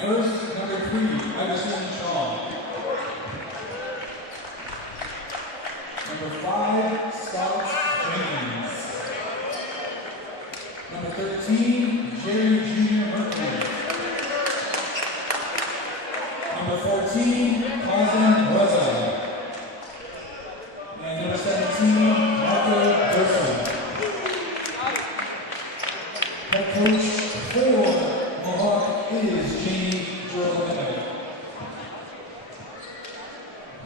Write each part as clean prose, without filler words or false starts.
first, number 3, Madison Shaw. Number 5, Scott Jenkins. Number 13, Jerry Jr. Merkley. Number 14, Cosmin Reza. And number 17, Marco Durson. Head coach for Mohawk is Jamie Jordan.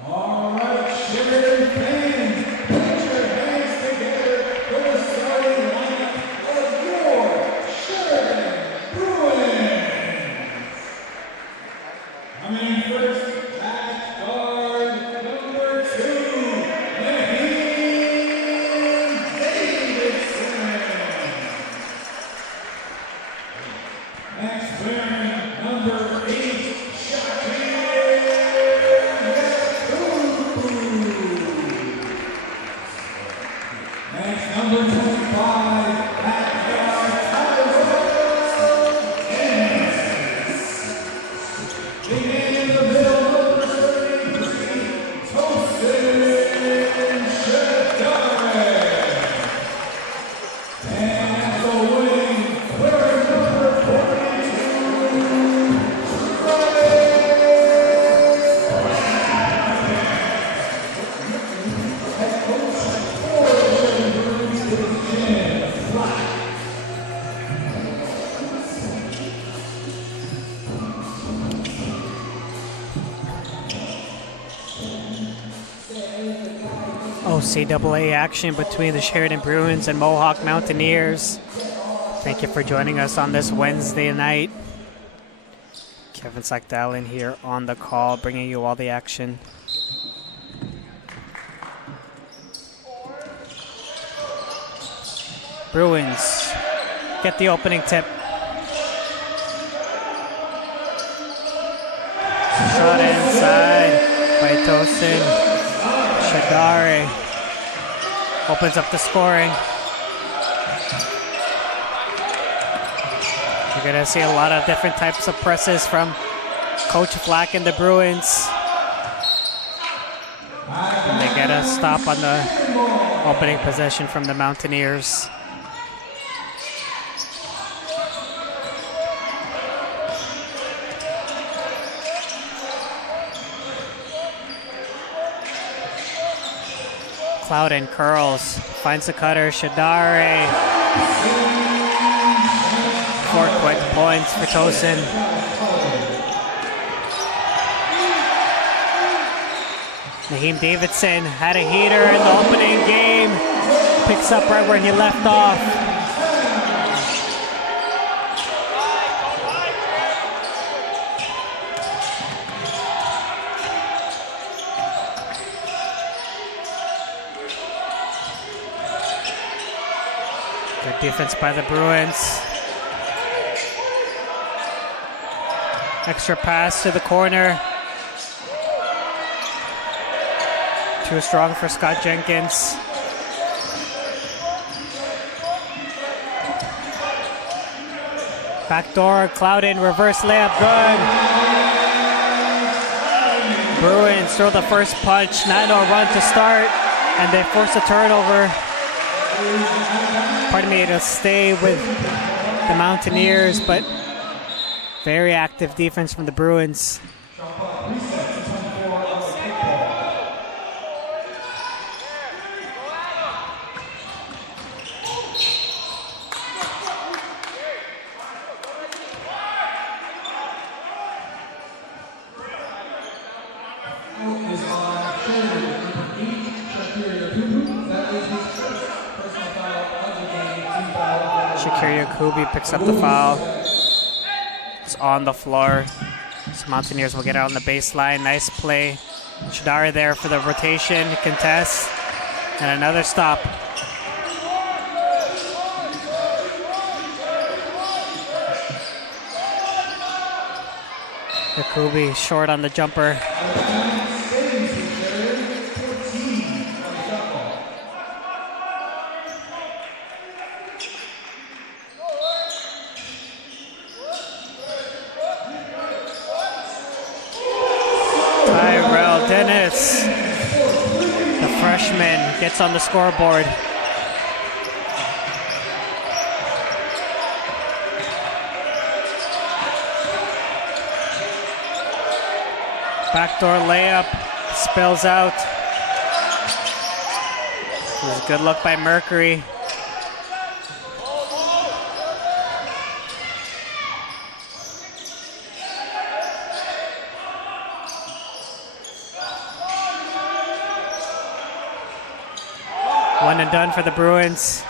All right, Sheridan fans, put your hands together for the starting lineup of your Sheridan Bruins. Coming in first, at guard number 2, Davidson. Next, wearing number 8, next, number 25, at guard, the man in the middle, number 33, Tosin Sheridan. And the winning, wearing number 42, head coach for the Bruins is Jim Black. OCAA action between the Sheridan Bruins and Mohawk Mountaineers. Thank you for joining us on this Wednesday night. Kevin Sackdalen here on the call, bringing you all the action. Bruins get the opening tip. Shot inside by Tosin. Shadari opens up the scoring. You're going to see a lot of different types of presses from Coach Flack and the Bruins. And they get a stop on the opening possession from the Mountaineers. Clouden curls, finds the cutter, Shadari. 4 quick points for Tosin. Naheem Davidson had a heater in the opening game. Picks up right where he left off. Good defense by the Bruins. Extra pass to the corner. Too strong for Scott Jenkins. Backdoor, Clouden, reverse layup, good. Bruins throw the first punch, 9-0 run to start, and they force a turnover. Pardon me, it'll stay with the Mountaineers, but very active defense from the Bruins. Kubi picks up the foul. It's on the floor. So Mountaineers will get out on the baseline. Nice play. Shadari there for the rotation, contest, and another stop. Kubi short on the jumper. Dennis, the freshman, gets on the scoreboard. Backdoor layup, spills out. It was a good look by Mercury. One and done for the Bruins.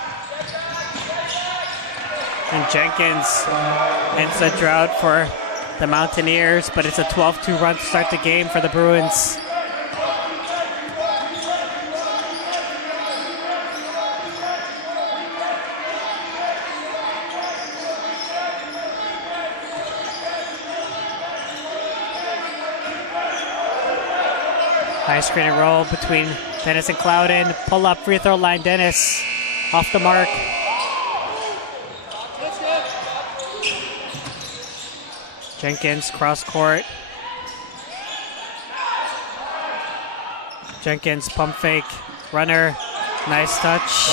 And Jenkins ends the drought for the Mountaineers, but it's a 12-2 run to start the game for the Bruins. High screen and roll between Dennis and Clouden. Pull up free throw line, Dennis off the mark. Jenkins cross court. Jenkins pump fake, runner, nice touch.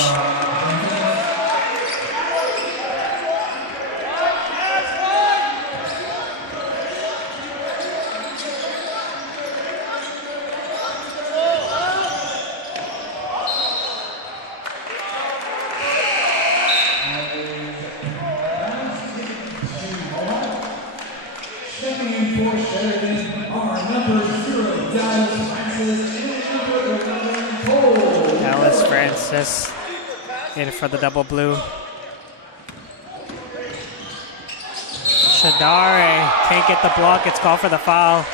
For Sheridan are number 0, Dallas Francis, and number 11, Cole. Dallas Francis in for the double blue. Shadare can't get the block. It's called for the foul.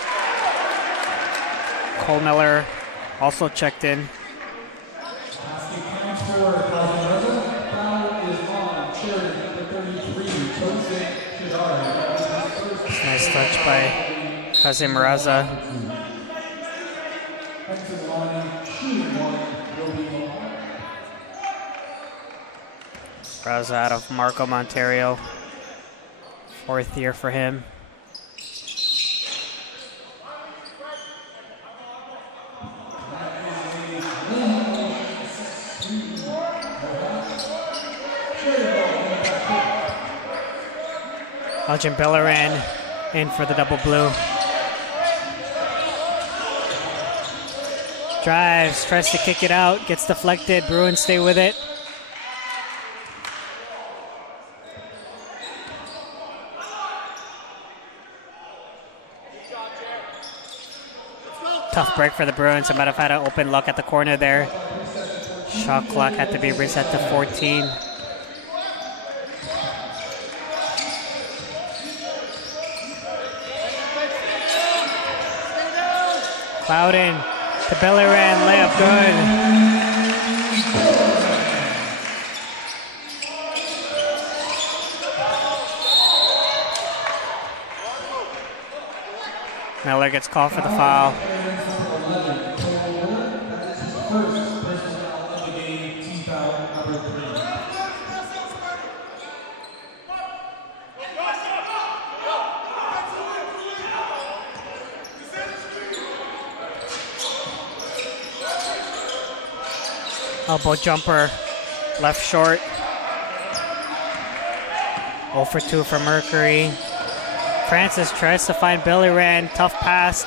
Cole Miller also checked in. Basket counts for Calzarella. Foul is on Sheridan, number 33, Jose Shadare. Nice touch by Kazim Raza. Raza out of Markham, Ontario. 4th year for him. Elgin Bellerin in for the double blue. Drives, tries to kick it out, gets deflected. Bruins stay with it. Tough break for the Bruins. They might have had an open look at the corner there. Shot clock had to be reset to 14. Clouden to Bellerin, layup good. Miller gets called for the foul. Elbow jumper, left short. 0 for 2 for Mercury. Francis tries to find Bellerin, tough pass,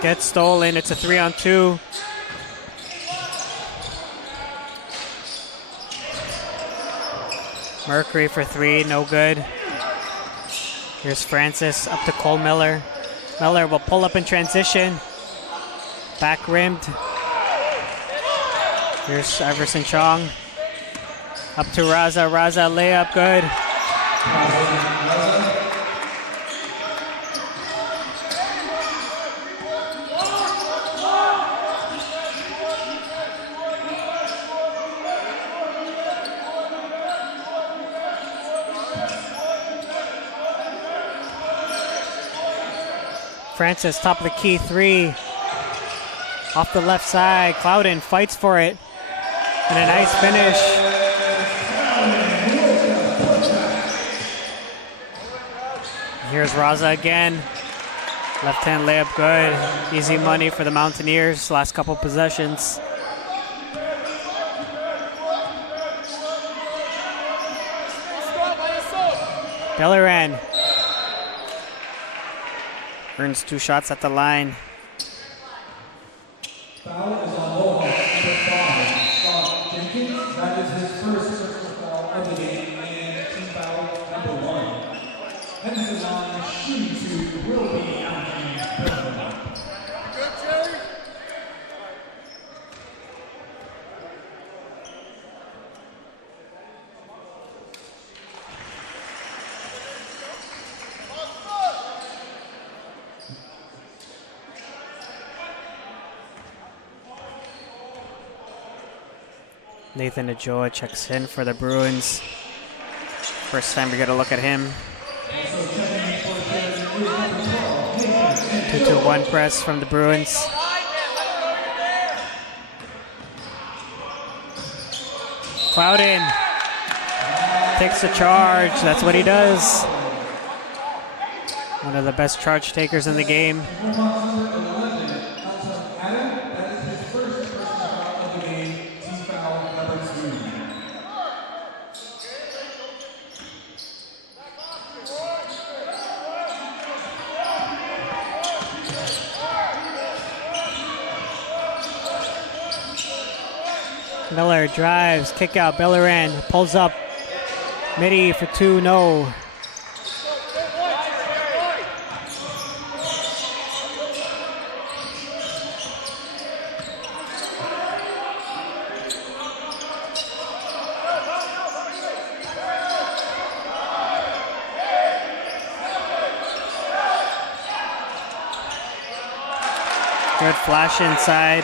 gets stolen. It's a 3-on-2. Mercury for 3, no good. Here's Francis up to Cole Miller. Miller will pull up in transition. Back rimmed. Here's Iverson Chong. Up to Raza. Raza layup good. Francis, top of the key, 3. Off the left side. Clouden fights for it. And a nice finish. Here's Raza again. Left-hand layup good. Easy money for the Mountaineers last couple possessions. Belleran earns 2 shots at the line. Foul is on Mohawk, number 5, Scott Jenkins. That is his first personal foul of the game and team foul number 1. Henderson on shooting 2 will be Anthony Belleran. Good, Jerry. Nathan Ajoa checks in for the Bruins. First time we get a look at him. 2-1 press from the Bruins. Clouden takes the charge. That's what he does. One of the best charge takers in the game. Miller drives, kick out, Belleran pulls up, midi for 2, no. Good flash inside.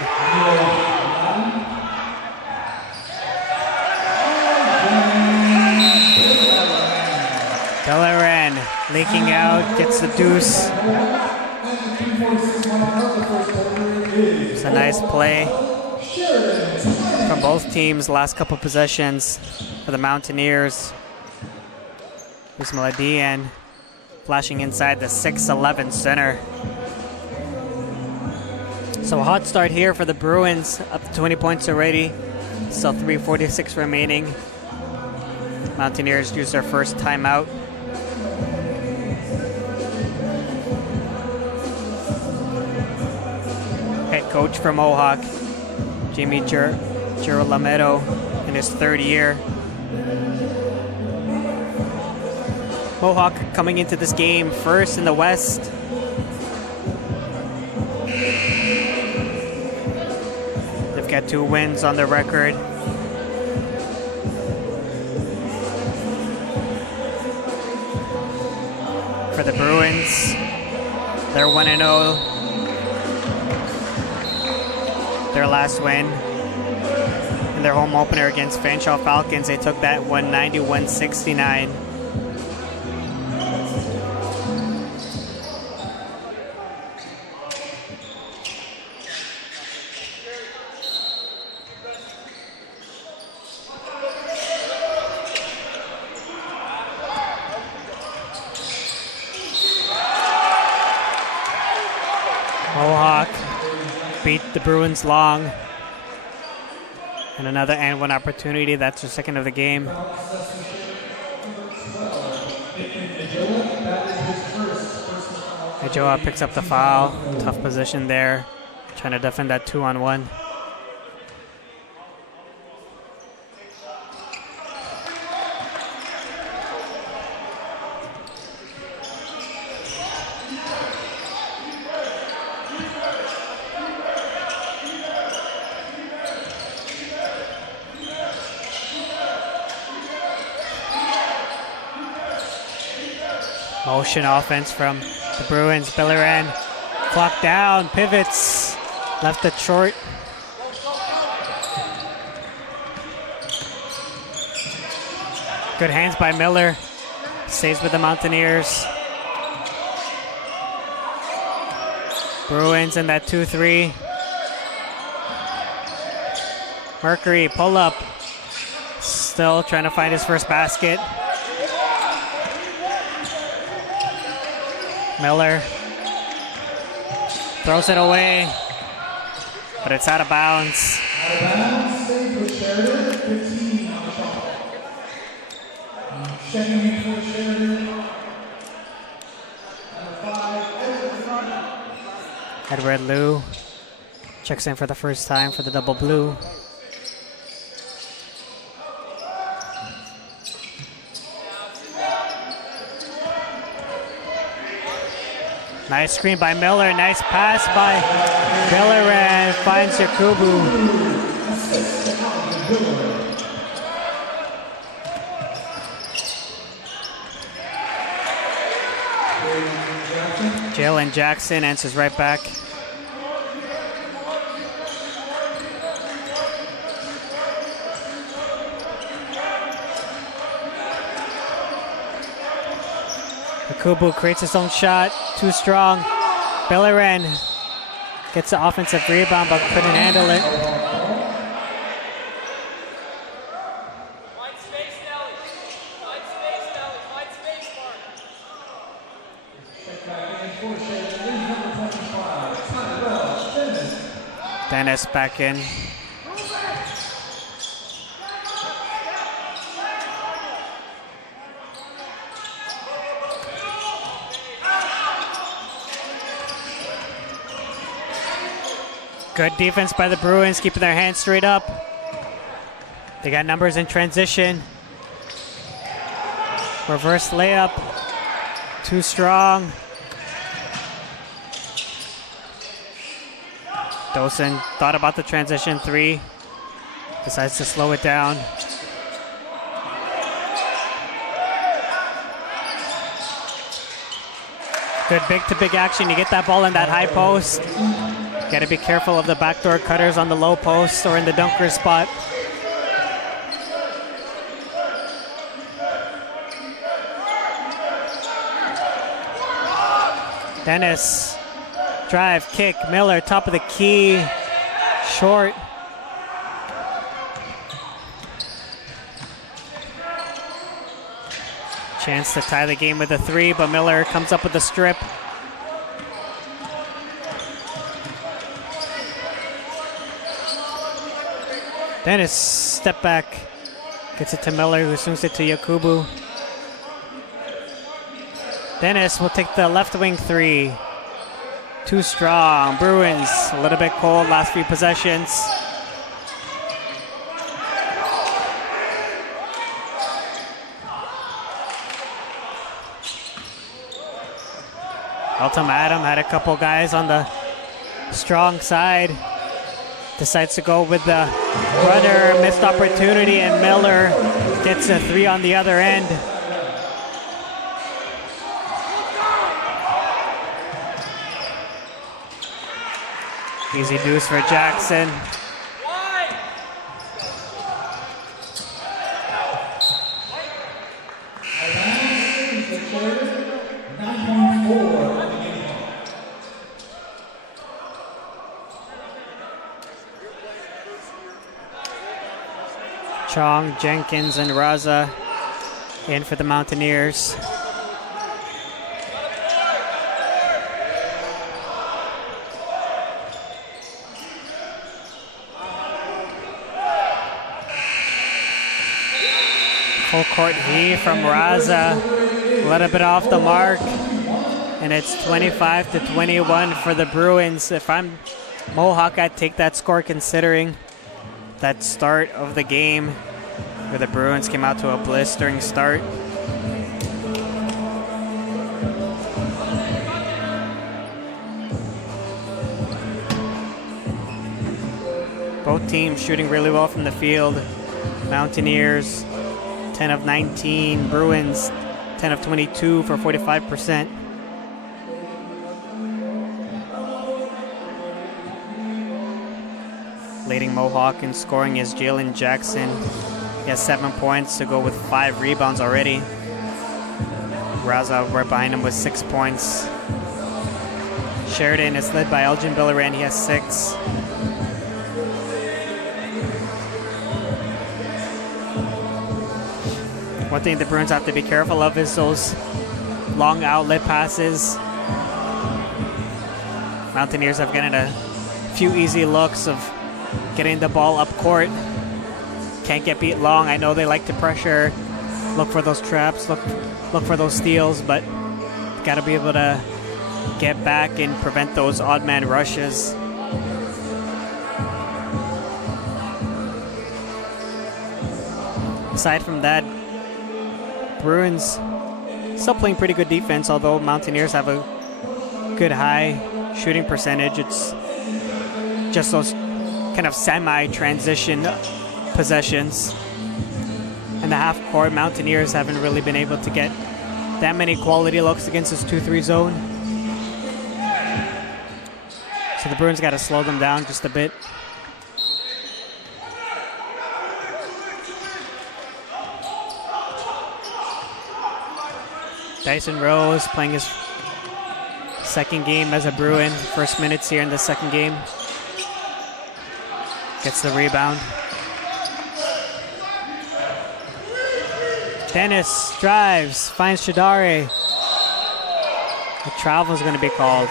Belleran leaking out, gets the deuce. It's a nice play from both teams. Last couple possessions for the Mountaineers. Ismailadian flashing inside the 6'11" center. So a hot start here for the Bruins, up to 20 points already. Still 3:46 remaining. Mountaineers use their first timeout. Head coach for Mohawk, Jimmy Girolamo, in his 3rd year. Mohawk coming into this game first in the West. They've got 2 wins on their record. For the Bruins, they're 1-0. Their last win in their home opener against Fanshawe Falcons, they took that 190-169. Mohawk beat the Bruins long. And another and one opportunity. That's their 2nd of the game. Ajoa picks up the foul. Tough position there. Trying to defend that 2-on-1. Motion offense from the Bruins. Belleran clock down, pivots, left it short. Good hands by Miller. Stays with the Mountaineers. Bruins in that 2-3. Mercury pull up. Still trying to find his first basket. Miller Throws it away, but it's out of bounds. Out of bounds, save with Sheridan, 15 on the shot. Checking in for Sheridan. Number 5, Edward Liu checks in for the first time for the double blue. Nice screen by Miller, nice pass by Miller and finds Yakubu. Jalen Jackson answers right back. Yakubu creates his own shot, too strong. Bellerin gets the offensive rebound but couldn't handle it. Dennis back in. Good defense by the Bruins, keeping their hands straight up. They got numbers in transition. Reverse layup, too strong. Dosen thought about the transition three, decides to slow it down. Good big-to-big action. You get that ball in that high post. Got to be careful of the backdoor cutters on the low post or in the dunker spot. Dennis, drive, kick, Miller, top of the key, short. Chance to tie the game with a three, but Miller comes up with a strip. Dennis, step back, gets it to Miller, who swings it to Yakubu. Dennis will take the left wing three. Too strong. Bruins a little bit cold last few possessions. Elton Adam had a couple guys on the strong side. Decides to go with the runner, missed opportunity, and Miller gets a three on the other end. Easy deuce for Jackson. Chong, Jenkins, and Raza in for the Mountaineers. Full court heave from Raza, a little bit off the mark, and it's 25-21 for the Bruins. If I'm Mohawk, I'd take that score considering that start of the game where the Bruins came out to a blistering start. Both teams shooting really well from the field. Mountaineers 10 of 19, Bruins 10 of 22 for 45%. Leading Mohawk in scoring is Jalen Jackson. He has 7 points to go with 5 rebounds already. Raza right behind him with 6 points. Sheridan is led by Elgin Bellerin. He has 6. One thing the Bruins have to be careful of is those long outlet passes Mountaineers have gotten a few easy looks of getting the ball up court. Can't get beat long. I know they like to pressure, look for those traps, look for those steals, but got to be able to get back and prevent those odd man rushes. Aside from that, Bruins still playing pretty good defense, although Mountaineers have a good high shooting percentage. It's just those kind of semi-transition possessions. In the half court, Mountaineers haven't really been able to get that many quality looks against this 2-3 zone. So the Bruins got to slow them down just a bit. Dyson Rose playing his second game as a Bruin. First minutes here in the second game. Gets the rebound. Dennis drives, finds Shadari. The travel is going to be called.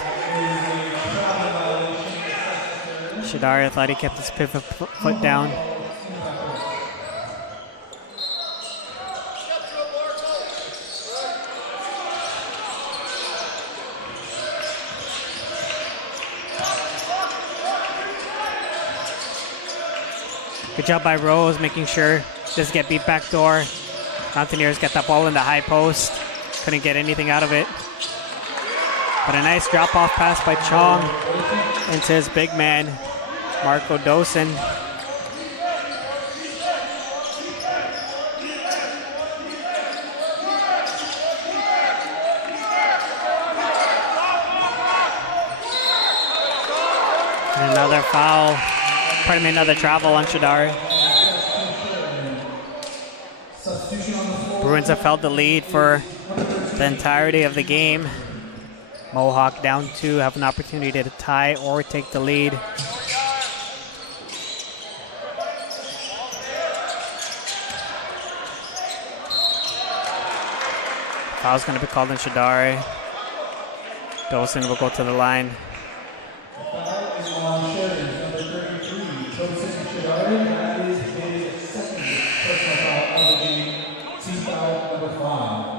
Shadari thought he kept his pivot foot down. Good job by Rose, making sure doesn't get beat backdoor. Mountaineers got that ball in the high post. Couldn't get anything out of it. But a nice drop-off pass by Chong into his big man, Marco Dosen. And another foul. Pardon me, another travel on Shadari. Bruins have held the lead for the entirety of the game. Mohawk down 2, have an opportunity to tie or take the lead. Foul's going to be called on Shadari. Dosen will go to the line. Foul is on Sheridan, number 33, Dosen Shadari. That is his second personal foul of the game. Team foul number 5.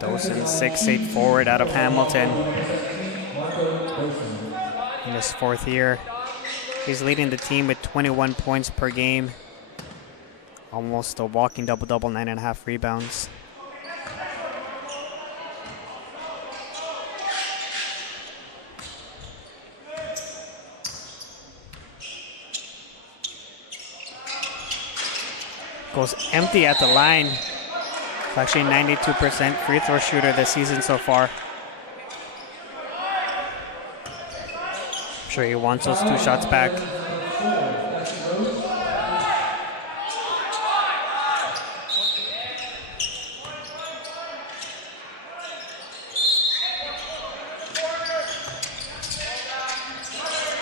Dosen, 6'8" forward out of Hamilton. In his fourth year. He's leading the team with 21 points per game. Almost a walking double-double, 9.5 rebounds. Goes empty at the line. It's actually 92% free throw shooter this season so far. I'm sure he wants those 2 shots back.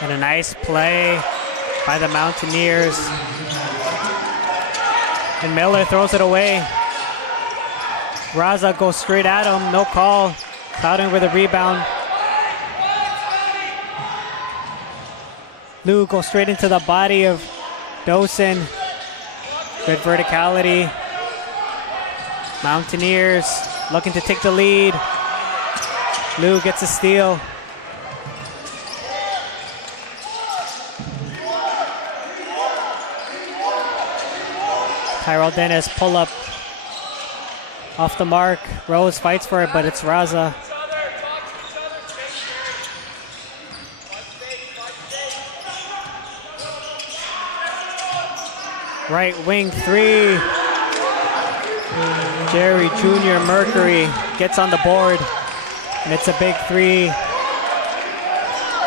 And a nice play by the Mountaineers. And Miller throws it away. Raza goes straight at him, no call. Clouden with a rebound. Lou goes straight into the body of Dosen. Good verticality. Mountaineers looking to take the lead. Lou gets a steal. Tyrell Dennis pull up off the mark. Rose fights for it, but it's Raza. Right wing 3. Jerry Jr. Mercury gets on the board, and it's a big 3.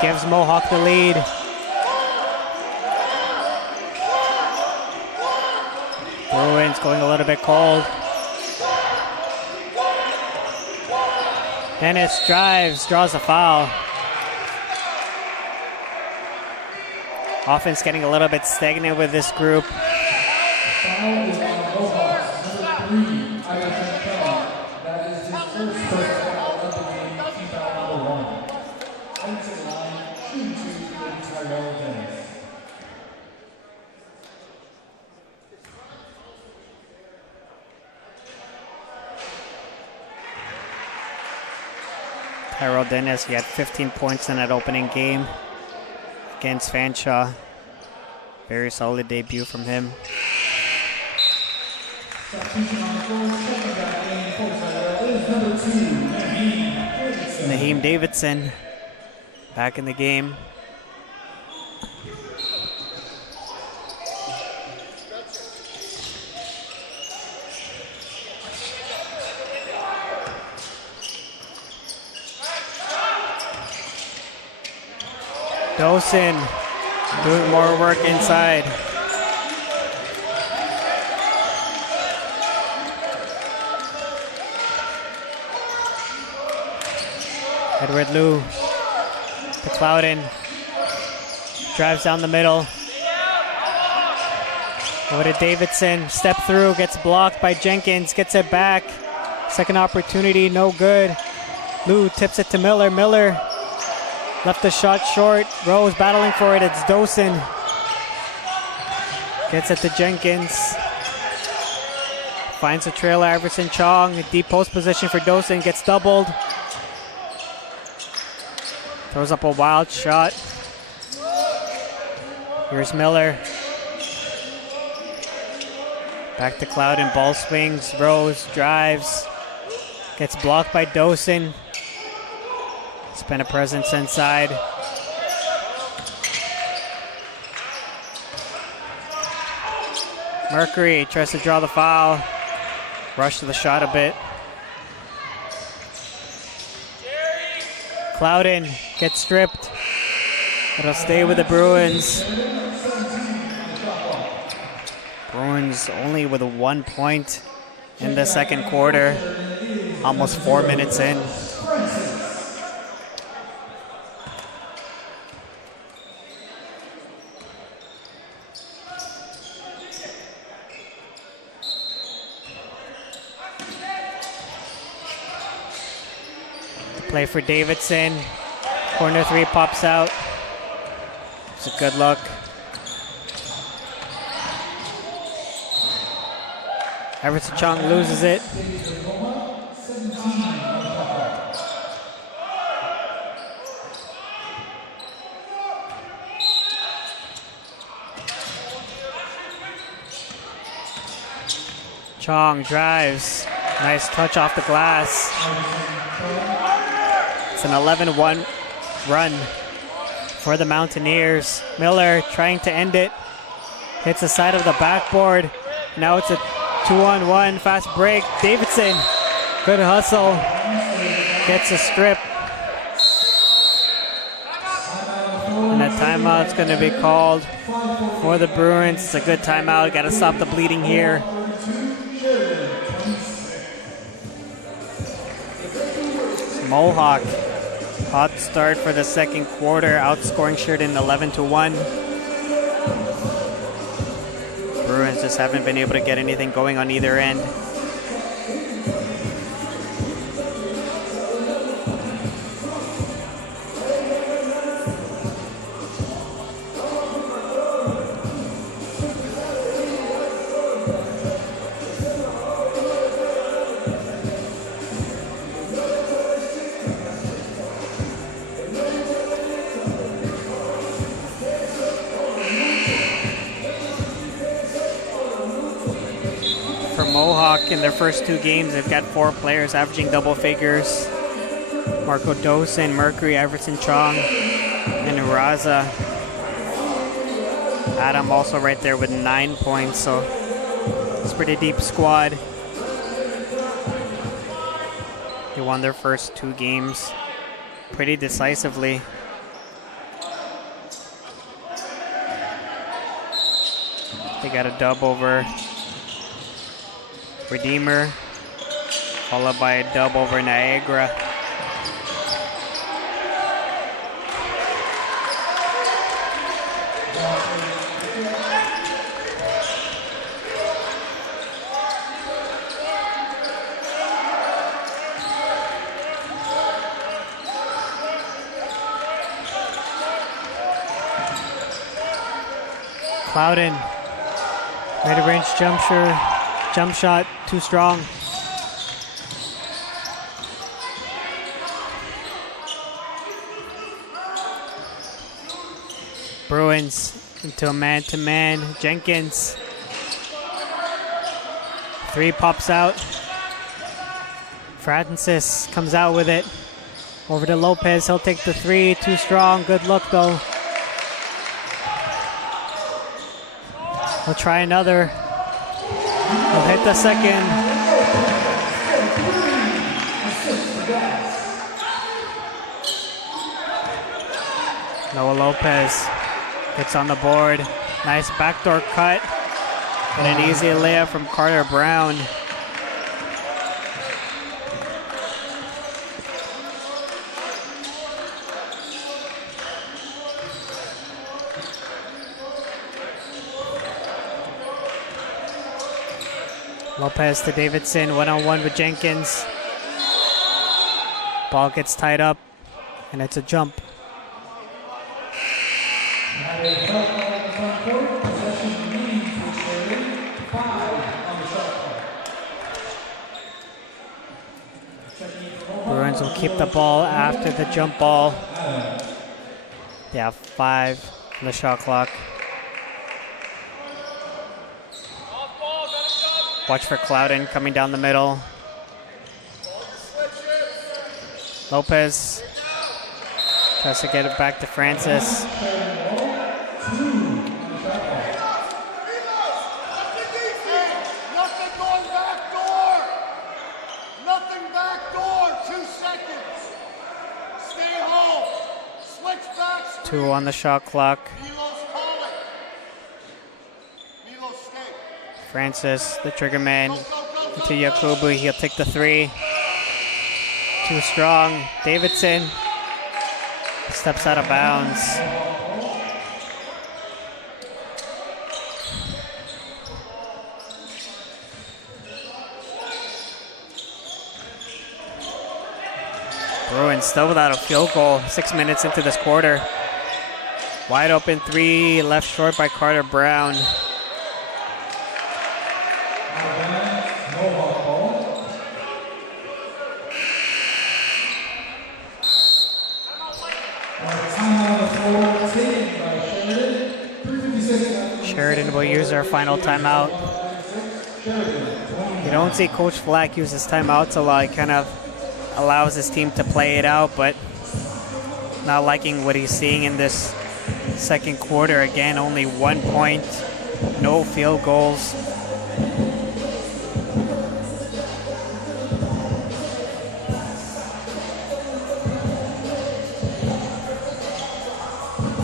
Gives Mohawk the lead. Bruins going a little bit cold. Dennis drives, draws a foul. Offense getting a little bit stagnant with this group. Foul is on Mohawk, number 3, Iverson Kelly. That is his first personal foul of the game. Team foul number 1. Offensive line, shooting two, Tyrell Dennis. Tyrell Dennis, he had 15 points in that opening game against Fanshawe. Very solid debut from him. Naheem Davidson back in the game. Dosen doing more work inside. Edward Liu to Clouden. Drives down the middle. Over to Davidson. Step through, gets blocked by Jenkins, gets it back. Second opportunity, no good. Liu tips it to Miller. Miller left the shot short. Rose battling for it. It's Dosen. Gets it to Jenkins. Finds the trailer. Iverson Chong. Deep post position for Dosen. Gets doubled. Throws up a wild shot. Here's Miller. Back to Clouden. Ball swings. Rose drives. Gets blocked by Dosen. It's been a presence inside. Mercury tries to draw the foul. Rush to the shot a bit. Clouden gets stripped. It'll stay with the Bruins. Bruins only with a 1 point in the second quarter. Almost 4 minutes in. Play for Davidson. Corner three pops out. It's a good look. Everson Chong loses it. Chong drives. Nice touch off the glass. It's an 11-1 run for the Mountaineers. Miller trying to end it. Hits the side of the backboard. Now it's a 2-on-1 fast break. Davidson, good hustle. Gets a strip. And a timeout's going to be called for the Bruins. It's a good timeout. Got to stop the bleeding here. Mohawk, hot start for the second quarter, outscoring Sheridan 11-1. Bruins just haven't been able to get anything going on either end. Mohawk in their first two games, they've got 4 players averaging double figures. Marco Dosen, Mercury, Everson Chong, and Raza. Adam also right there with 9 points, so it's a pretty deep squad. They won their first 2 games pretty decisively. They got a dub over Redeemer, followed by a dub over Niagara. Clouden. Mid-range jump shot, too strong. Bruins into a man-to-man. Jenkins. 3 pops out. Francis comes out with it. Over to Lopez. He'll take the 3. Too strong. Good look, though. He'll try another. He'll hit the second. Noah Lopez gets on the board. Nice backdoor cut. And an easy layup from Carter Brown. Lopez to Davidson, one-on-one with Jenkins. Ball gets tied up, and it's a jump. Bruins will keep the ball after the jump ball. They have 5 on the shot clock. Watch for Clouden coming down the middle. Lopez tries to get it back to Francis. Nothing back door. 2 seconds. Stay home. Switch back. 2 on the shot clock. Francis, the trigger man, into Yakubu. He'll take the 3. Too strong. Davidson steps out of bounds. Bruins still without a field goal. 6 minutes into this quarter. Wide open 3, left short by Carter Brown. Mohawk ball. Time on the floor taken by Sheridan. 3:56. Sheridan will use our final timeout. You don't see Coach Flack use his timeouts a lot. He kind of allows his team to play it out, but not liking what he's seeing in this second quarter. Again, only 1 point, no field goals.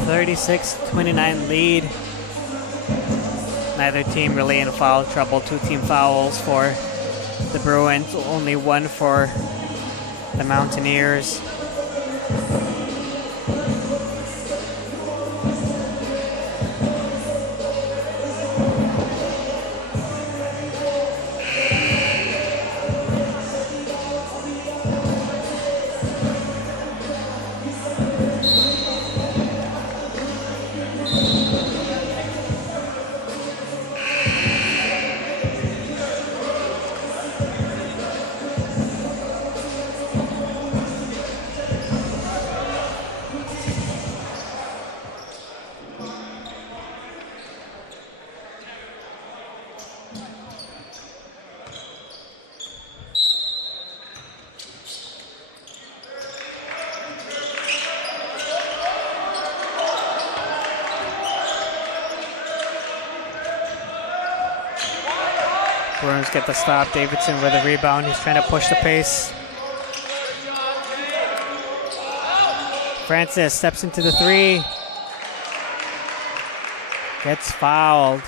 (36-29) lead. Neither team really in foul trouble. 2 team fouls for the Bruins, only 1 for the Mountaineers. Bruins get the stop. Davidson with a rebound. He's trying to push the pace. Francis steps into the 3. Gets fouled.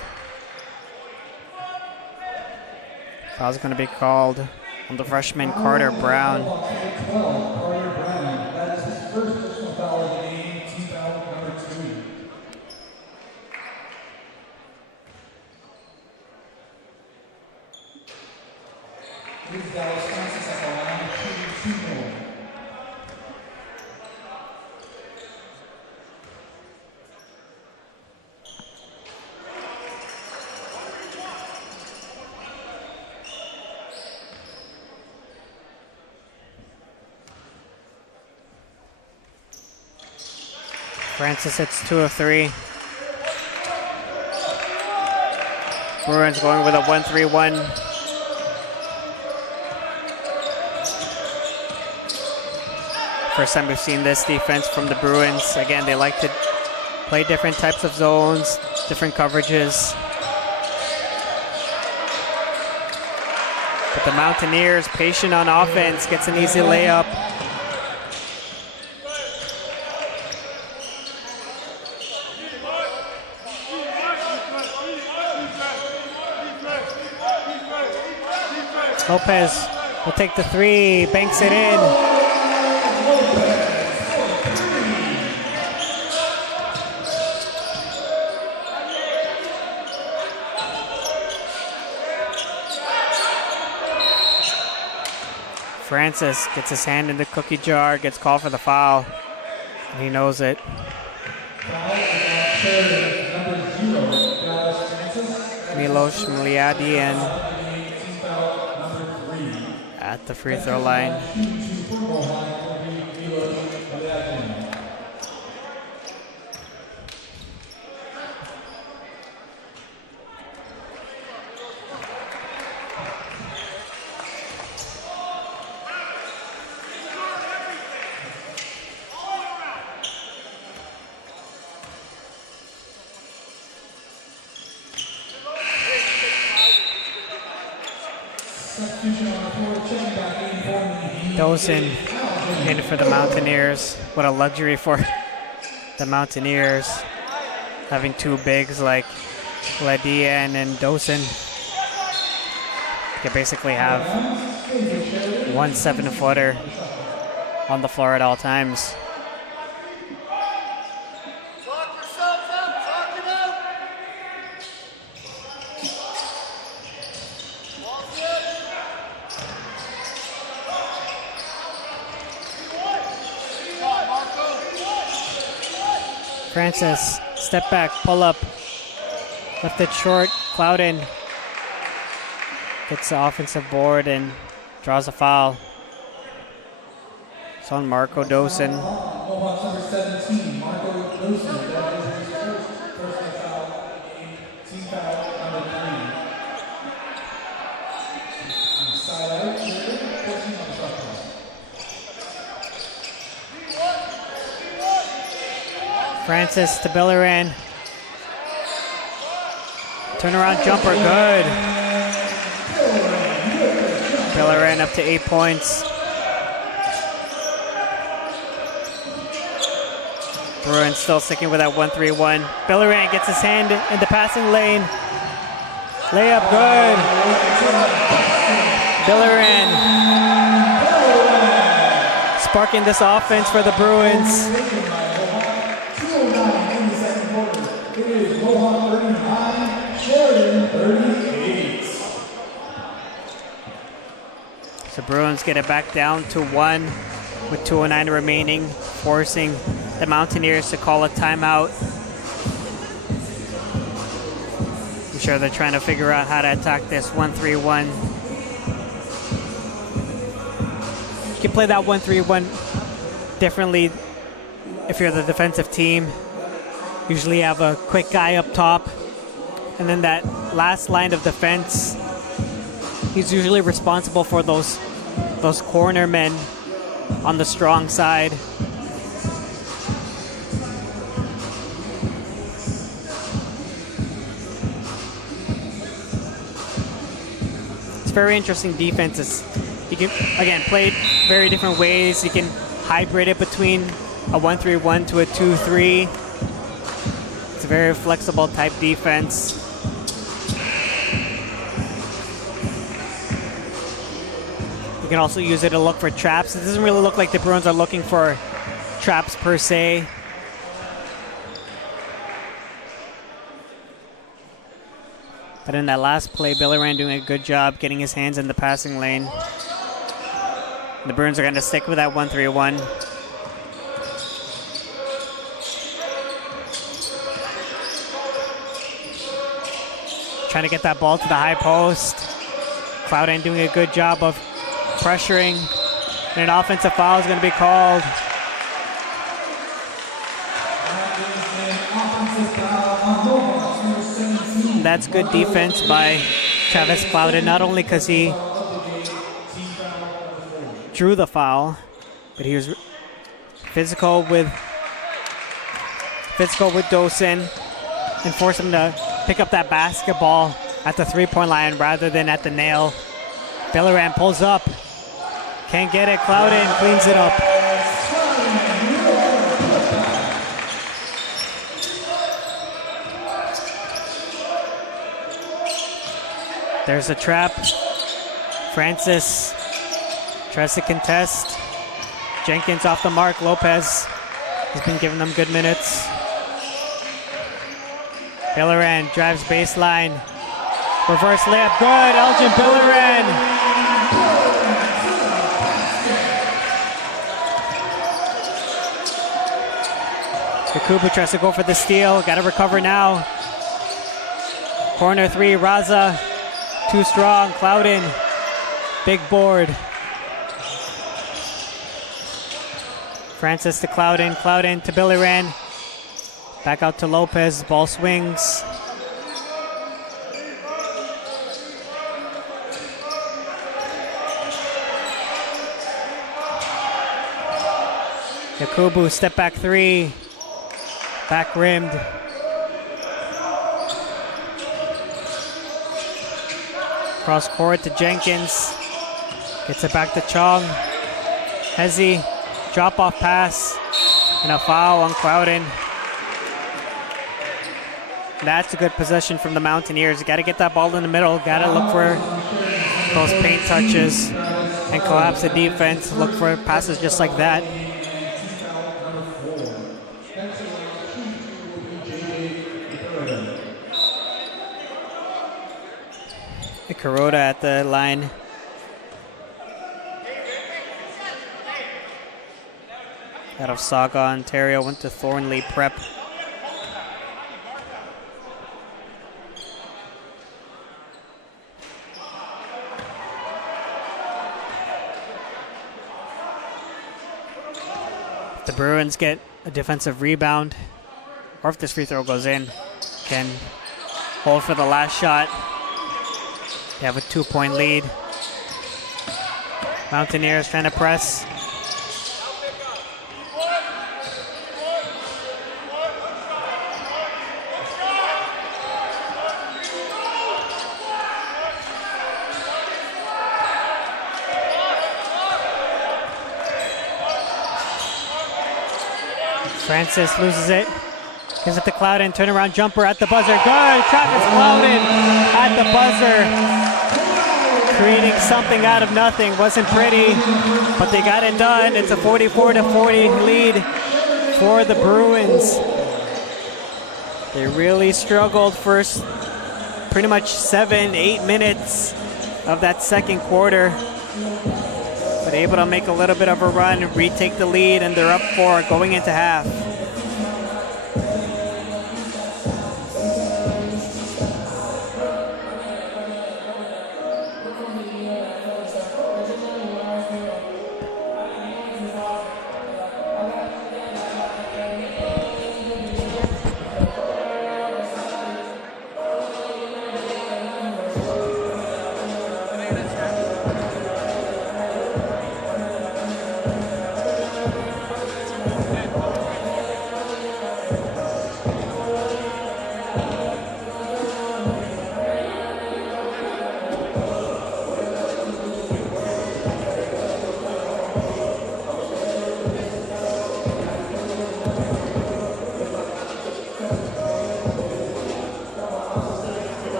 Foul's going to be called on the freshman Carter Brown. Carter Brown. That is his first personal foul of the game. Team foul number 2. This Dallas Francis at the line, shooting 2 more. Francis hits 2 of 3. Bruins going with a 1-3-1. First time we've seen this defense from the Bruins. Again, they like to play different types of zones, different coverages. But the Mountaineers, patient on offense, gets an easy layup. Lopez will take the 3, banks it in. Francis gets his hand in the cookie jar, gets called for the foul. He knows it. Milos Miliadian at the free throw line. Dosen in for the Mountaineers. What a luxury for the Mountaineers, having 2 bigs like Ledian and Dosen. You basically have 1 7-footer on the floor at all times. Francis, step back, pull up, left it short, Clouden gets the offensive board and draws a foul. It's on Marco Dosen. Mohawk number 17, Marco Dosen. That is his first personal foul in team foul number 3. Side out, Sheridan, 14 on the shot clock. Francis to Bellerin. Turnaround jumper, good. Bellerin up to 8 points. Bruins still sticking with that 1-3-1. Bellerin gets his hand in the passing lane. Layup, good. Bellerin sparking this offense for the Bruins. 2:09 in the second quarter. It is Mohawk 39, Sheridan 38. So Bruins get it back down to 1 with 2:09 remaining, forcing the Mountaineers to call a timeout. I'm sure they're trying to figure out how to attack this 1-3-1. You can play that 1-3-1 differently if you're the defensive team. Usually you have a quick guy up top, and then that last line of defense, he's usually responsible for those corner men on the strong side. It's very interesting defenses. You can, again, play it very different ways. You can hybrid it between a 1-3-1 to a 2-3. It's a very flexible type defense. You can also use it to look for traps. It doesn't really look like the Bruins are looking for traps per se. But in that last play, Bellerin doing a good job getting his hands in the passing lane. The Bruins are going to stick with that 1-3-1. Trying to get that ball to the high post. Clouden doing a good job of pressuring. And an offensive foul is going to be called. offensive foul on Mohawk, number 17. That's good defense by Travis Clouden, not only because he drew the foul, but he was physical with Dosen and forced him to pick up that basketball at the three-point line rather than at the nail. Belleran pulls up, can't get it. Clouden cleans it up. There's a trap. Francis tries to contest. Jenkins off the mark. Lopez has been giving them good minutes. Belleran drives baseline. Reverse layup, good. Elgin Belleran. Yakubu tries to go for the steal. Got to recover now. Corner three, Raza. Too strong. Clouden. Big board. Francis to Clouden. Clouden to Belleran. Back out to Lopez. Ball swings. Yakubu, step back three. Back rimmed. Cross court to Jenkins. Gets it back to Chong. Hezi, drop off pass. And a foul on Clouden. That's a good possession from the Mountaineers. Got to get that ball in the middle. Got to look for those paint touches and collapse the defense. Look for passes just like that. Kuroda at the line. Out of Saga, Ontario, went to Thornley Prep. If the Bruins get a defensive rebound, or if this free throw goes in, can hold for the last shot. They have a 2-point lead. Mountaineers trying to press. Francis loses it. Gives it to Clouden. Turnaround jumper at the buzzer. Good. Travis Clouden at the buzzer. Creating something out of nothing. Wasn't pretty, but they got it done. It's a 44-40 lead for the Bruins. They really struggled first pretty much 7-8 minutes of that second quarter, but able to make a little bit of a run, retake the lead, and they're up 4 going into half.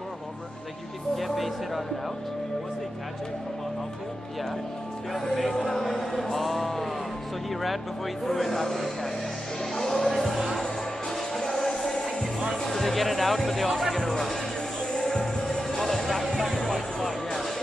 score a home run. Like you can get base hit on an out. Once they catch it from outfield, Yeah. stay on the base and out. Oh, so he ran before he threw it after the catch. So they get an out, but they also get a run. Oh, that's sacrifice fly. Yeah.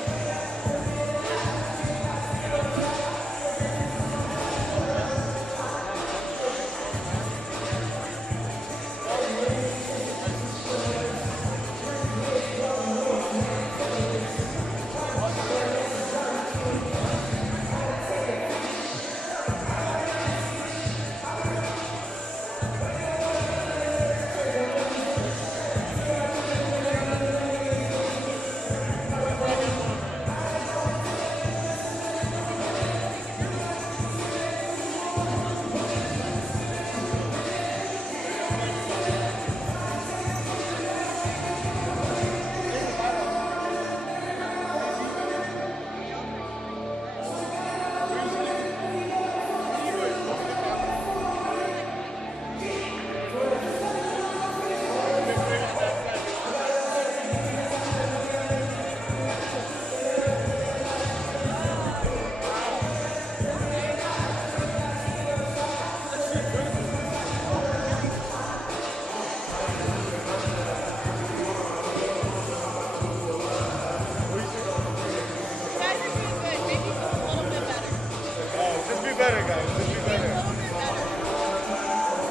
Just be better, guys. Just be better.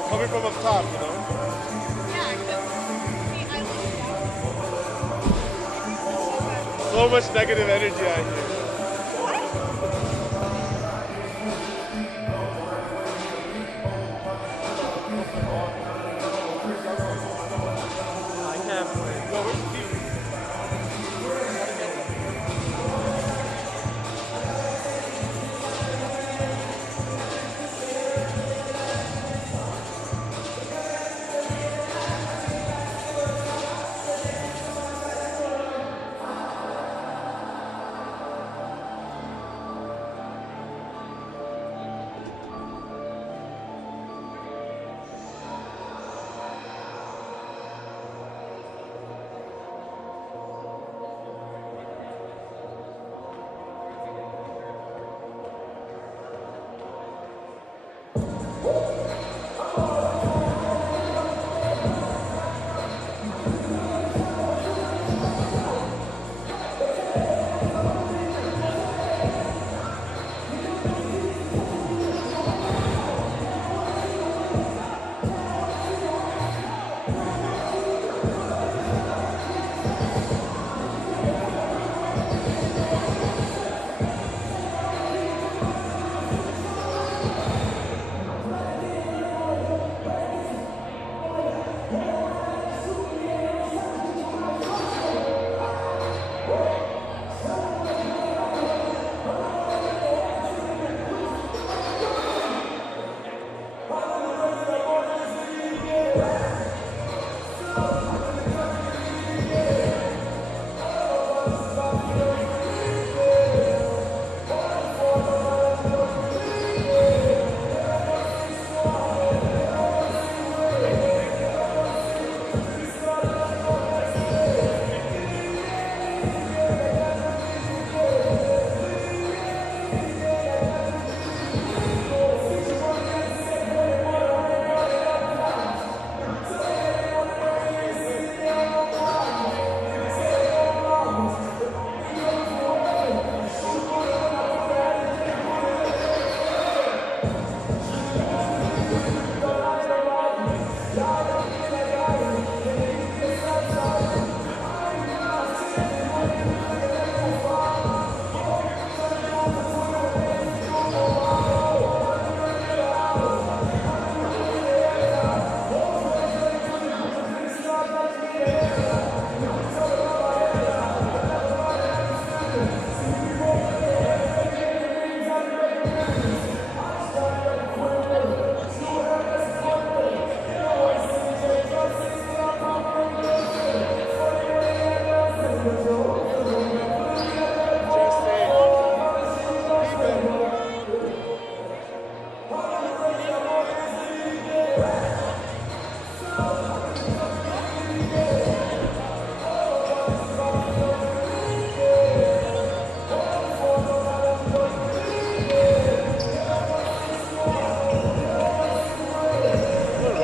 Coming from up top, you know? So much negative energy out here. I can't play. Yo, where's the team?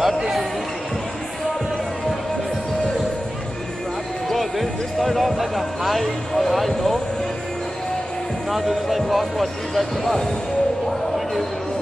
Raptors are losing. Bro, they started off like a high note. Now they just like lost what 3 back to back. 3 games in a row.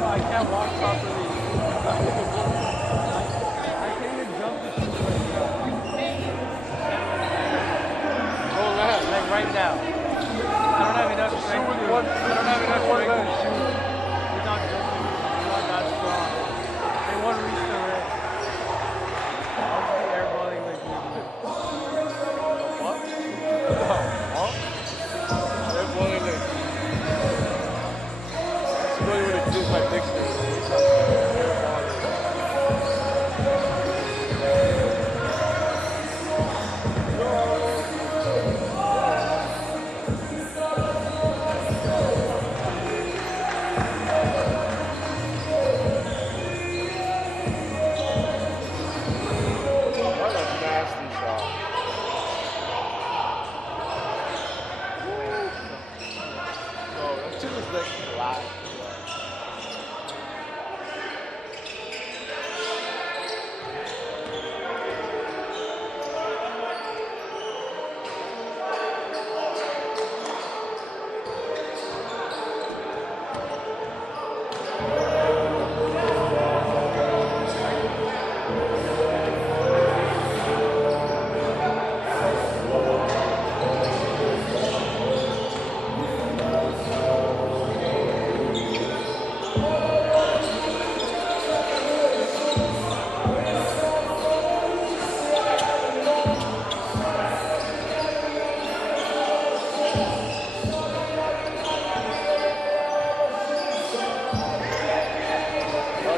I can't walk properly. I can't even jump the shoot right now. Oh man. Like right now. I don't have enough strength to shoot without jumping. I'm not that strong. They won't reach the rim. I'll just be airballing like usual. What? They're balling like. It's really what it is, my Dixon. What a nasty shot. Bro, that shit is like flat.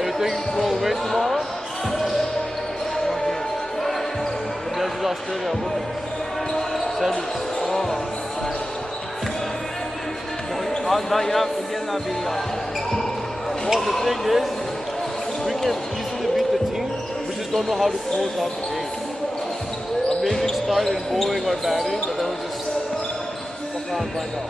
You think you will wait tomorrow? Versus Australia, women. Semis. Not yet. India's not beating us. Well, the thing is, we can easily beat the team. We just don't know how to close out the game. Amazing start in bowling or batting, but then we just fuck around and find out.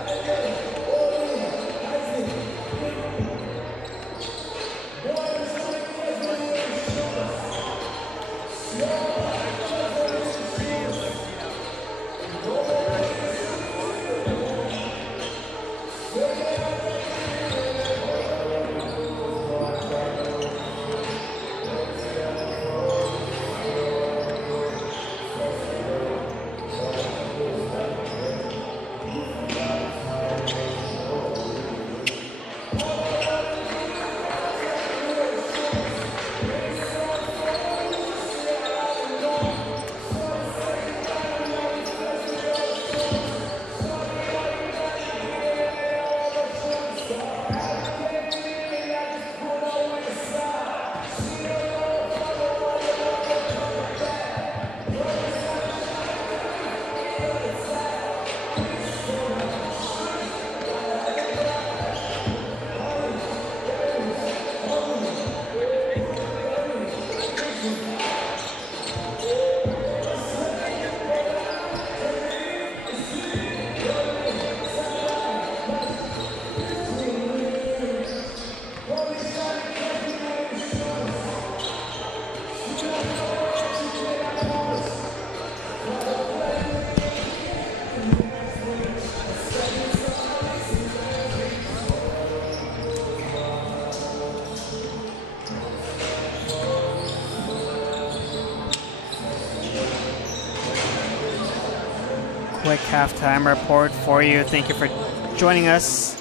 Quick halftime report for you. Thank you for joining us.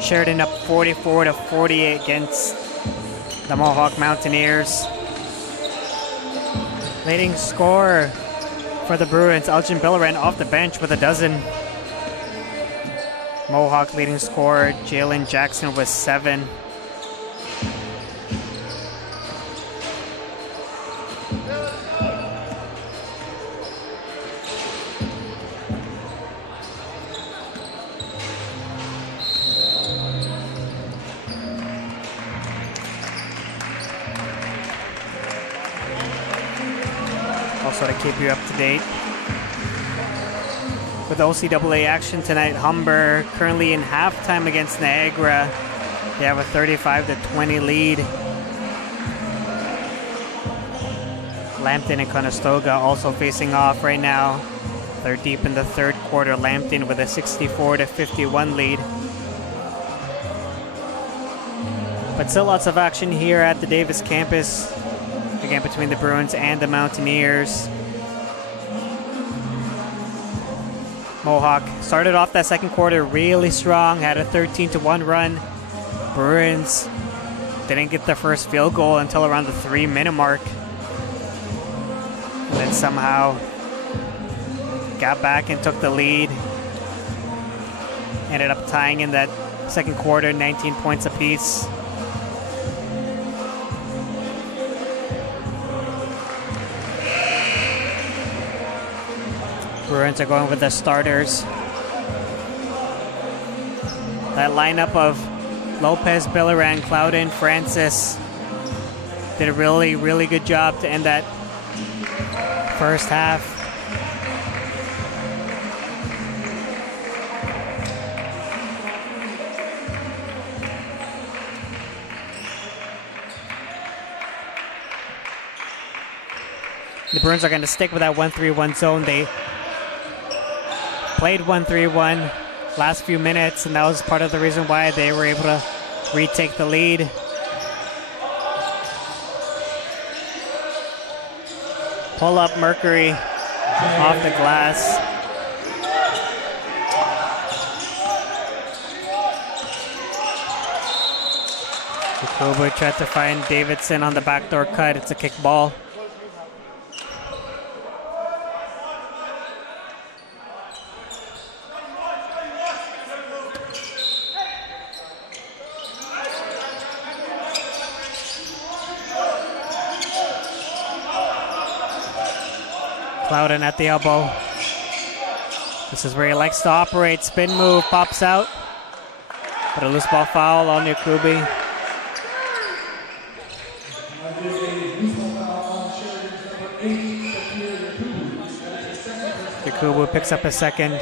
Sheridan up 44-48 against the Mohawk Mountaineers. Leading scorer for the Bruins, Elgin Billaran, off the bench with a dozen. Mohawk leading scorer Jalen Jackson with 7. Also to keep you up to date with OCAA action tonight, Humber currently in halftime against Niagara. They have a 35-20 lead. Lambton and Conestoga also facing off right now. They're deep in the third quarter. Lambton with a 64-51 lead. But still lots of action here at the Davis campus. Again, between the Bruins and the Mountaineers. Mohawk started off that second quarter really strong, had a 13-1 run. Bruins didn't get their first field goal until around the 3-minute mark. And then somehow got back and took the lead. Ended up tying in that second quarter, 19 points apiece. Bruins are going with the starters. That lineup of Lopez, Billaran, Clouden, Francis did a really, really good job to end that first half. The Bruins are going to stick with that 1-3-1 zone. They played 1-3-1 last few minutes, and that was part of the reason why they were able to retake the lead. Pull up Mercury off the glass. Jacobo tried to find Davidson on the backdoor cut. It's a kick ball. Clouden at the elbow. This is where he likes to operate. Spin move, pops out. But a loose ball foul on Yakubi. Yakubu picks up a second.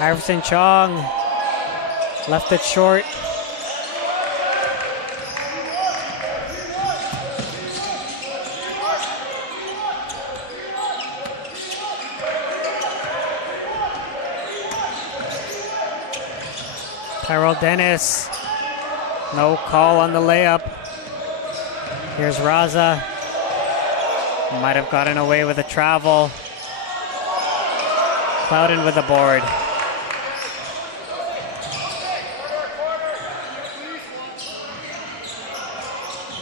Iverson Chong left it short. Tyrell Dennis, no call on the layup. Here's Raza. Might have gotten away with a travel. Clouden with the board.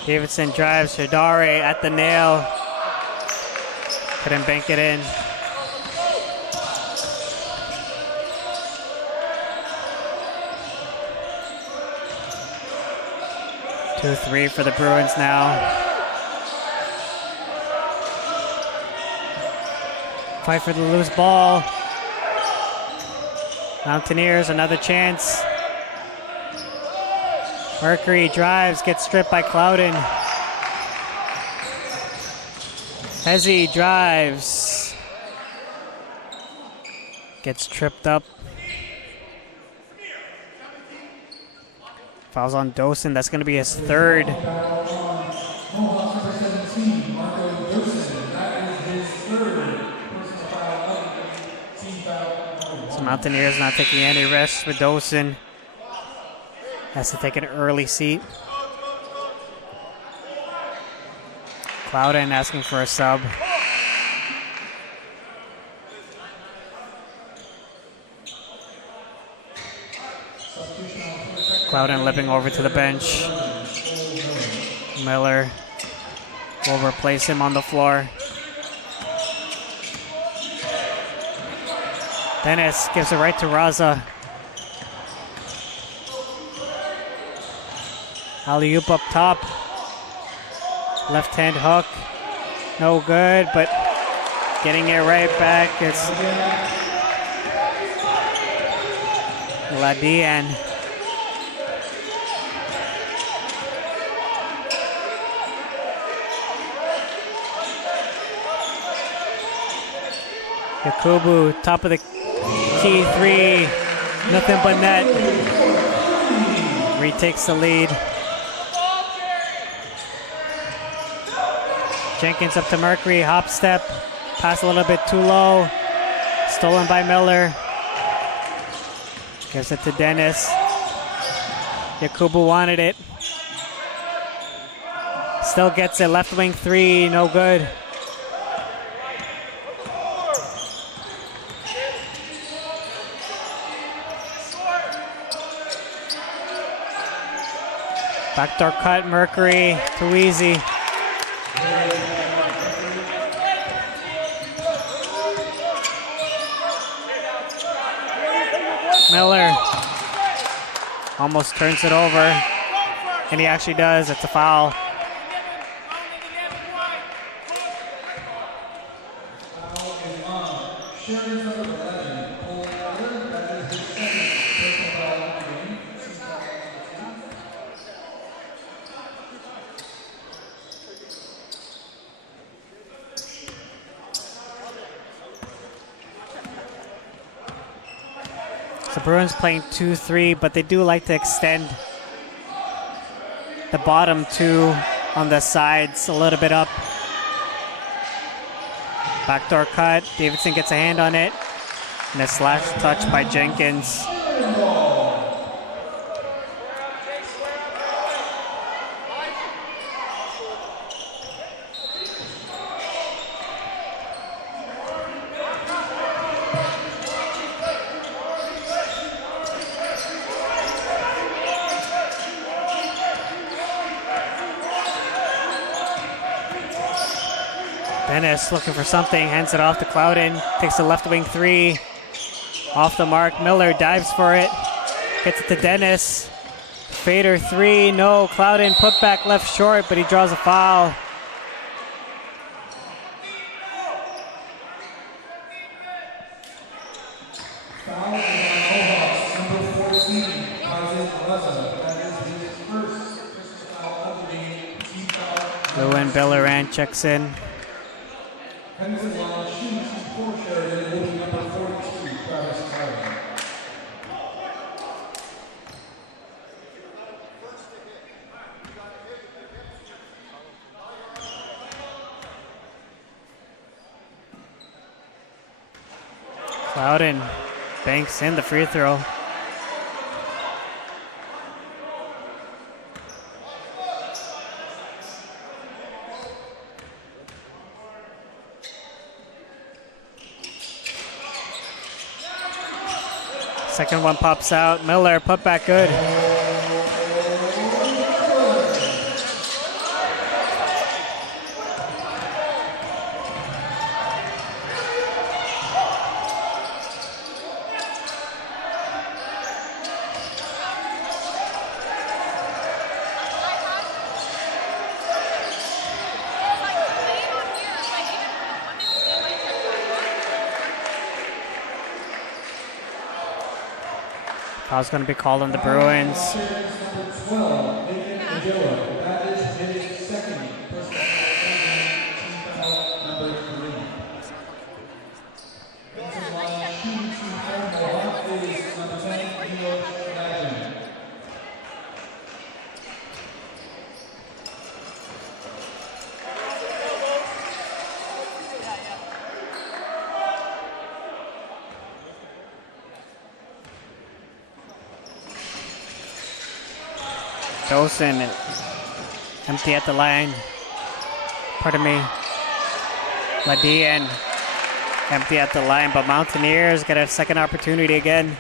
Davidson drives, Shadare at the nail. Couldn't bank it in. Two, 3 for the Bruins now. Fight for the loose ball. Mountaineers, another chance. Mercury drives, gets stripped by Clouden. Hezzy drives. Gets tripped up. Fouls on Dosen. That's going to be his third. So Mountaineers not taking any risks with Dosen. Has to take an early seat. Clouden asking for a sub. Clouden limping over to the bench. Miller will replace him on the floor. Dennis gives it right to Raza. Alley-oop up top. Left hand hook. No good, but getting it right back. It's Ladian. Yakubu, top of the key three. Nothing but net. Retakes the lead. Jenkins up to Mercury, hop step, pass a little bit too low, stolen by Miller. Gives it to Dennis. Yakubu wanted it. Still gets it, left wing three, no good. Backdoor cut, Mercury, too easy. Miller almost turns it over, and he actually does. It's a foul. Foul is on Sheridan number 11, Cole Miller. That is his second personal foul of the game. The Bruins playing 2-3, but they do like to extend the bottom two on the sides a little bit up. Backdoor cut. Davidson gets a hand on it. And a slash touch by Jenkins. Dennis looking for something, hands it off to Clouden, takes the left wing three, off the mark. Miller dives for it, gets it to Dennis. Fader three, no. Clouden put back left short, but he draws a foul. Foul is on Mohawks, number 14, Isaac Raza. That is his first foul of the game. Team foul. Lewin Belleran checks in. Henderson line shoots for Sheridan, will be number 42, Travis Clouden. Clouden banks in the free throw. Second one pops out. Miller, put back good. Foul's going to be called on the Bruins. Number 12, Nathan Adela. That is his second personal foul, number 3. Henderson line shoots for Mohawk is number 10, Milo Sheridan. Dawson empty at the line. Pardon me. Ladian empty at the line, but Mountaineers get a second opportunity again.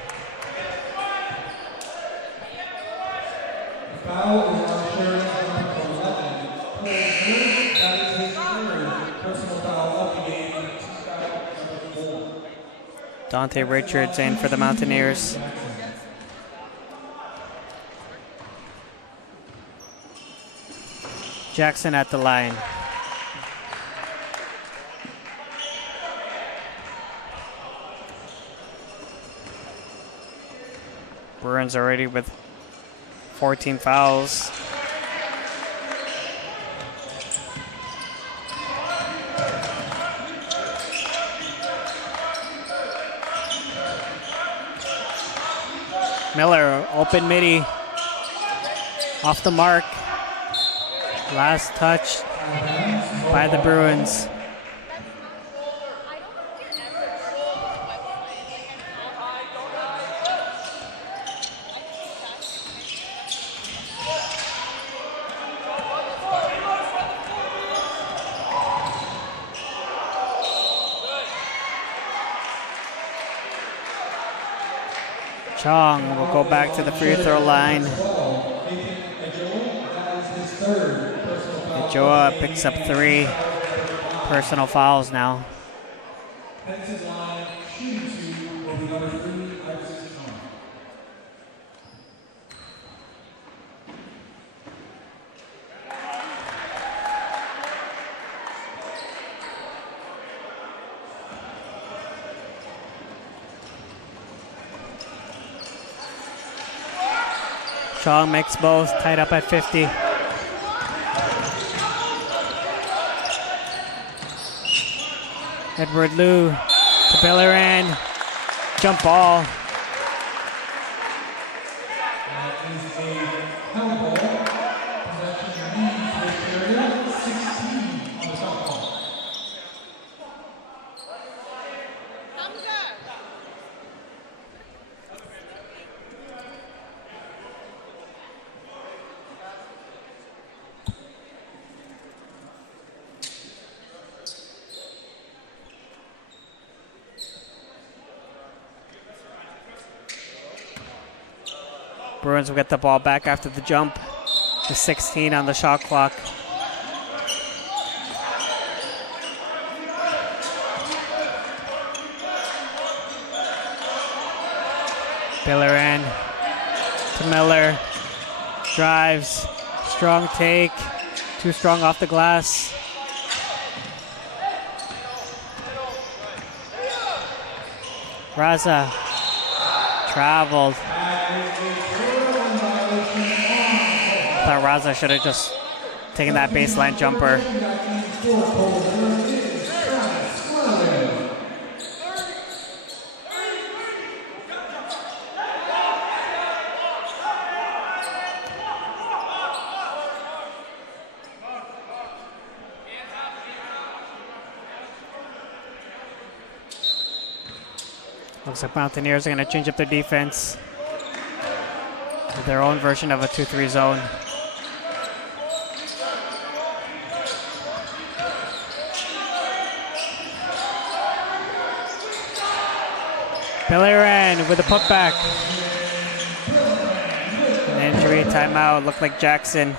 Foul is on Sheridan, number 11. That is his third personal foul of the game. Team foul number 4. Dante Richards in for the Mountaineers. Jackson at the line. Bruins already with 14 fouls. Miller, open midi, off the mark. Last touch by the Bruins. Chong will go back to the free throw line. Joa picks up 3 personal fouls now. Chong makes both, tied up at 50. Edward Liu to Bellerin, jump ball. Bruins will get the ball back after the jump. The 16 on the shot clock. Bellerin to Miller. Drives. Strong take. Too strong off the glass. Raza traveled. I thought Raza should have just taken that baseline jumper. Looks like Mountaineers are going to change up their defense with their own version of a 2-3 zone. Bellerin with a putback. An injury timeout. Looked like Jackson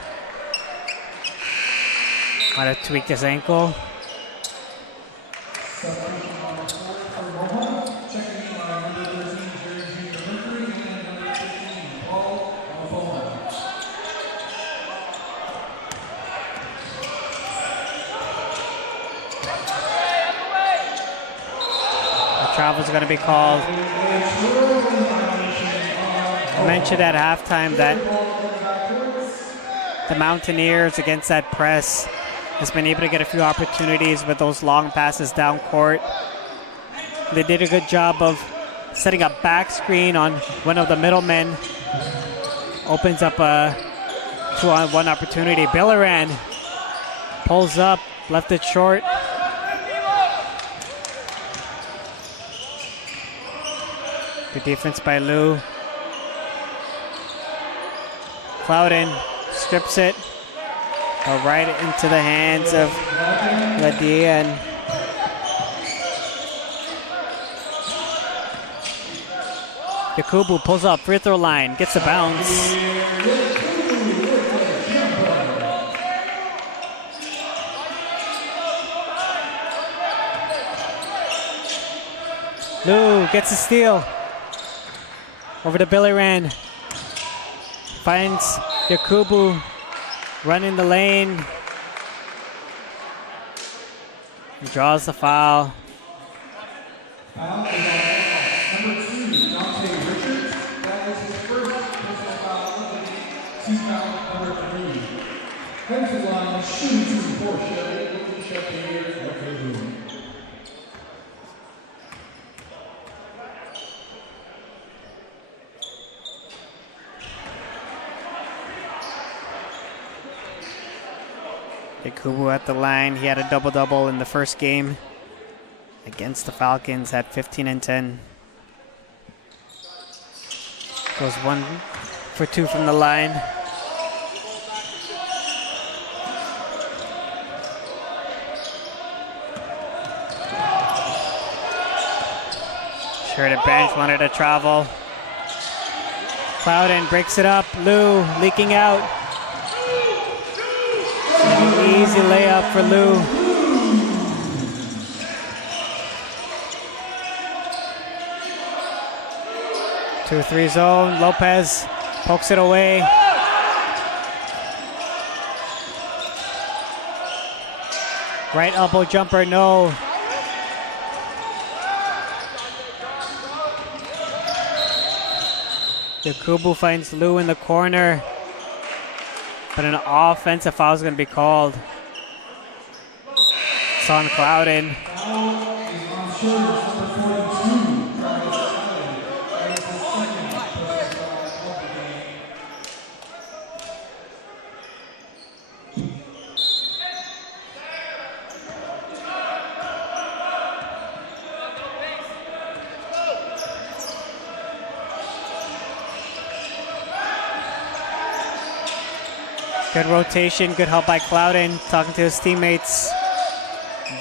might have tweaked his ankle. Travel's going to be called. I mentioned at halftime that the Mountaineers against that press has been able to get a few opportunities with those long passes down court. They did a good job of setting a back screen on one of the middlemen. Opens up a 2-on-1 opportunity. Bellerin pulls up, left it short. Good defense by Liu. Clouden strips it. Right into the hands of Ladien. Yakubu pulls up, free throw line, gets a bounce. Lou gets a steal. Over to Billy Rand. Finds Yakubu running the lane. He draws the foul. Yakubu at the line. He had a double-double in the first game against the Falcons at 15 and 10. Goes 1 for 2 from the line. Sheridan bench wanted to travel. Clouden breaks it up. Lou leaking out. Easy layup for Lou. Two, 3 zone. Lopez pokes it away. Right elbow jumper, no. Yakubu finds Lou in the corner, but an offensive foul is going to be called. It's on Clouden. Good rotation, good help by Clouden, talking to his teammates.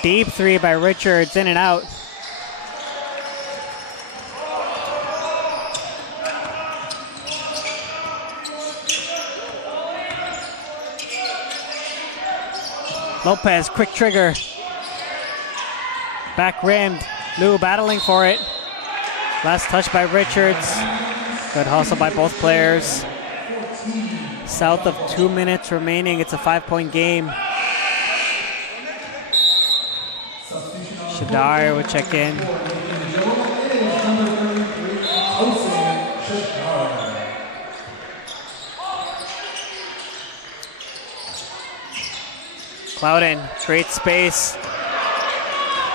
Deep 3 by Richards, in and out. Lopez, quick trigger. Back rimmed. Lou battling for it. Last touch by Richards. Good hustle by both players. South of 2 minutes remaining. It's a 5-point game. Shadar will check in. Clouden, great space.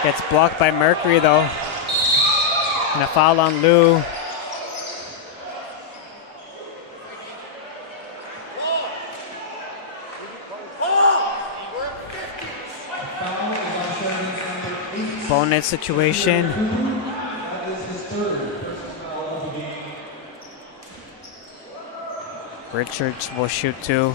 Gets blocked by Mercury though. And a foul on Lou. Bonus situation. Richards will shoot 2.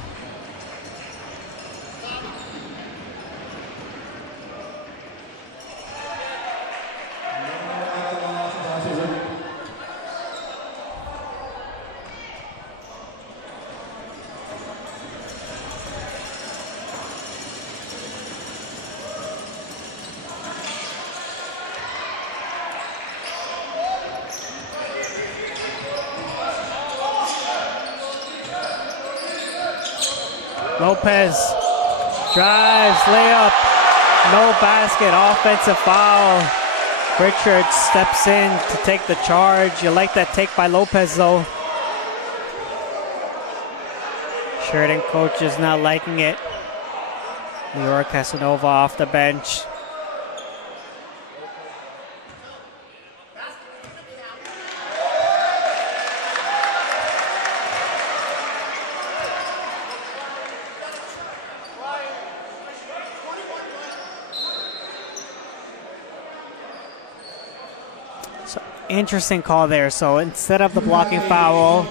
Lopez drives, layup, no basket, offensive foul. Richards steps in to take the charge. You like that take by Lopez though. Sheridan coach is not liking it. New York Casanova off the bench. Interesting call there. So instead of the blocking foul,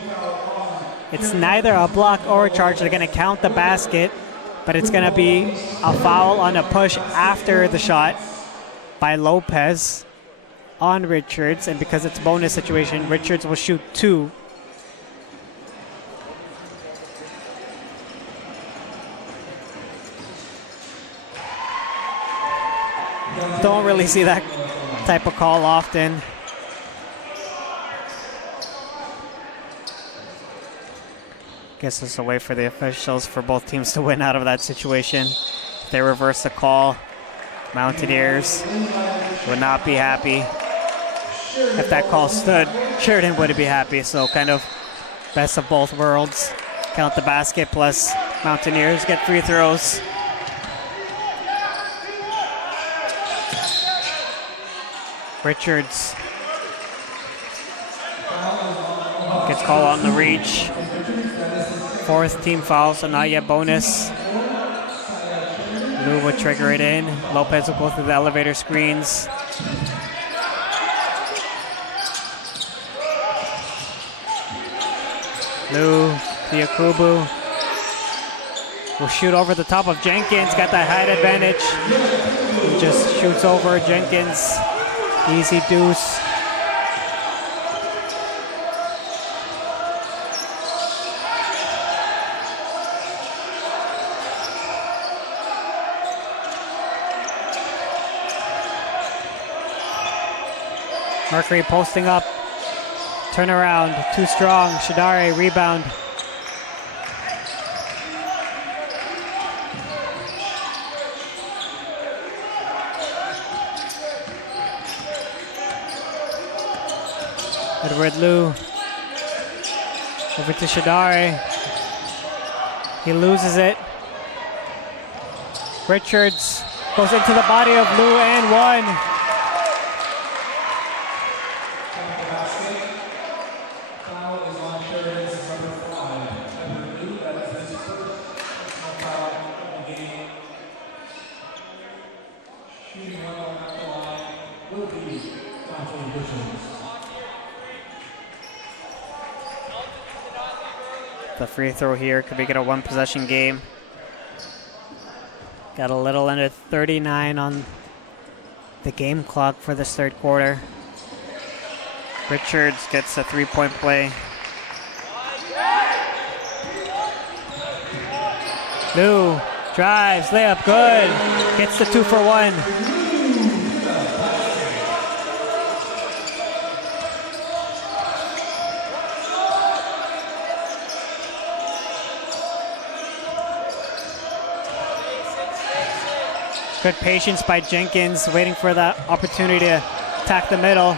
it's neither a block or a charge. They're going to count the basket. but it's going to be a foul on a push after the shot by Lopez on Richards, and because it's a bonus situation, Richards will shoot 2. Don't really see that type of call often. Guess it's a way for the officials for both teams to win out of that situation. If they reverse the call, Mountaineers would not be happy. If that call stood, Sheridan wouldn't be happy. So kind of best of both worlds. Count the basket plus Mountaineers get free throws. Richards gets called on the reach. 4th team foul, so not yet bonus. Lou will trigger it in. Lopez will go through the elevator screens. Lou, Yakubu will shoot over the top of Jenkins. Got that height advantage. He just shoots over Jenkins. Easy deuce. Mercury posting up. Turnaround. Too strong. Shadari rebound. Edward Liu over to Shadari. He loses it. Richards goes into the body of Liu and 1. Foul is on Sheridan's number 5. Edward Liu, that is his first personal foul of the game. Shooting well at the line will be Dante Richards. The free throw here could make it a 1-possession game. Got a little under 39 on the game clock for this 3rd quarter. Richards gets a 3-point play. Lou drives, layup, good. Gets the 2 for 1. Good patience by Jenkins, waiting for that opportunity to attack the middle.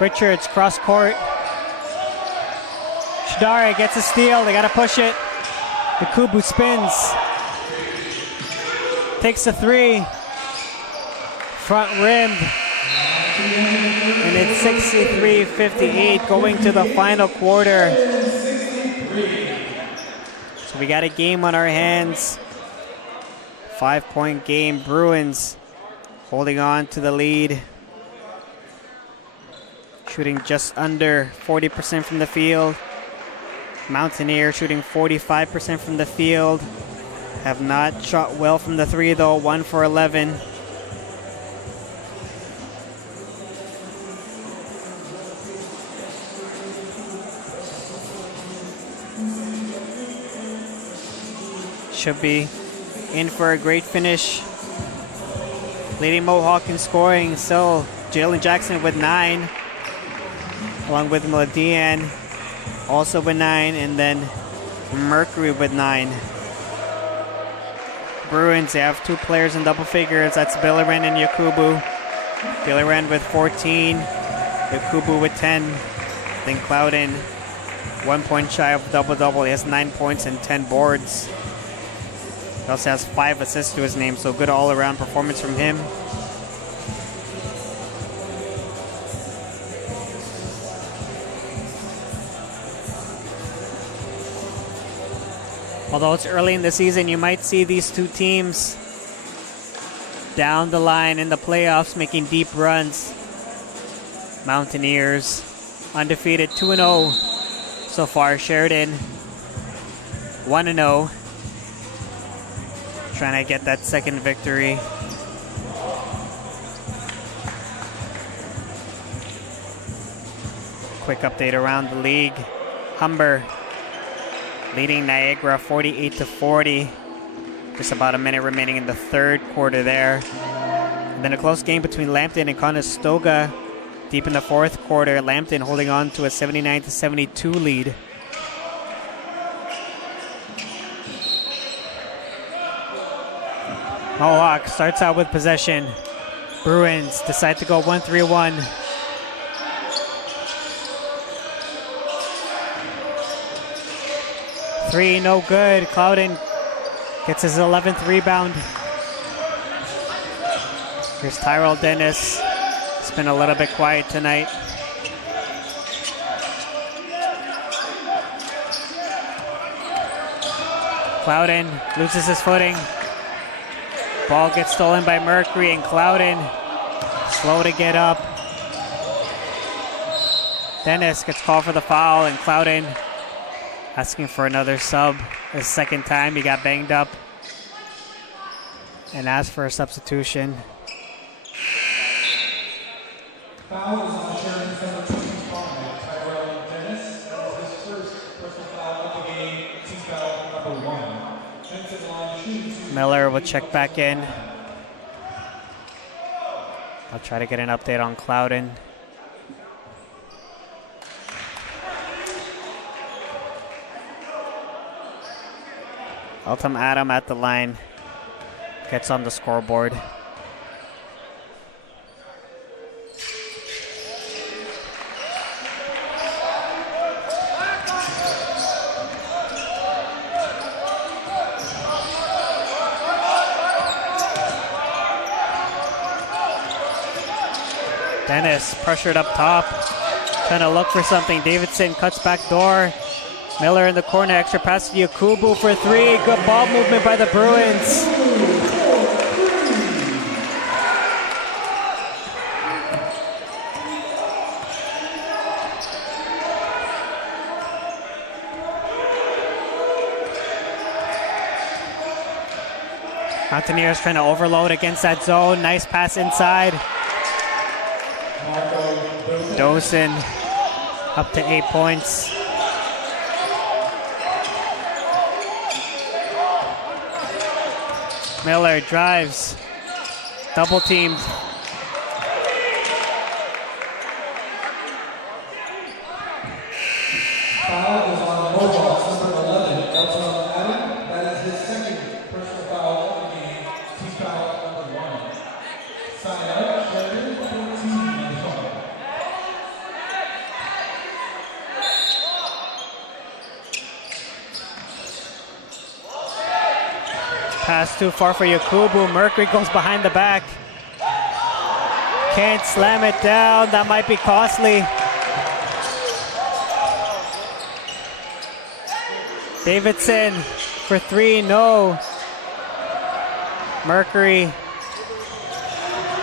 Richards cross court. Shadari gets a steal. They got to push it. The Kubu spins. Takes the 3. Front rimmed. And it's 63-58 going to the final quarter. So we got a game on our hands. 5-point game. Bruins holding on to the lead. Shooting just under 40% from the field. Mountaineer shooting 45% from the field. Have not shot well from the 3 though. 1 for 11. Should be in for a great finish. Leading Mohawk in scoring, still Jalen Jackson with 9, along with Mladian also with 9, and then Mercury with 9. Bruins, they have 2 players in double figures. That's Billiran and Yakubu. Billiran with 14, Yakubu with 10. Then Clouden, 1 point shy of double-double. He has 9 points and 10 boards. He also has 5 assists to his name, so good all-around performance from him. Although it's early in the season, you might see these 2 teams down the line in the playoffs making deep runs. Mountaineers undefeated 2-0 so far. Sheridan 1-0. trying to get that second victory. Quick update around the league. Humber leading Niagara 48-40. Just about a minute remaining in the third quarter there. And then a close game between Lambton and Conestoga deep in the fourth quarter. Lambton holding on to a 79-72 lead. Mohawk starts out with possession. Bruins decide to go 1-3-1. Three, no good. Clouden gets his 11th rebound. Here's Tyrell Dennis. It's been a little bit quiet tonight. Clouden loses his footing. Ball gets stolen by Mercury, and Clouden slow to get up. Dennis gets called for the foul, and Clouden asking for another sub. The second time he got banged up and asked for a substitution. Foul is on Sheridan's number 25, Tyrell Dennis. That is his first personal foul of the game, team foul number 1. Defensive line shooting 2. Miller will check back in. I'll try to get an update on Clouden. Elton Adam at the line gets on the scoreboard. Dennis pressured up top, trying to look for something. Davidson cuts back door. Miller in the corner, extra pass to Yakubu for three. Good ball movement by the Bruins. Mountaineers trying to overload against that zone. Nice pass inside. Dosen up to 8 points. Miller drives, double teamed. Foul is on Mohawk, number 11, Elton Adam. That is his second personal foul of the game, team foul number 1. Sign out, Sheridan, 14-5. Pass too far for Yakubu. Mercury goes behind the back. Can't slam it down. That might be costly. Davidson for three, no. Mercury.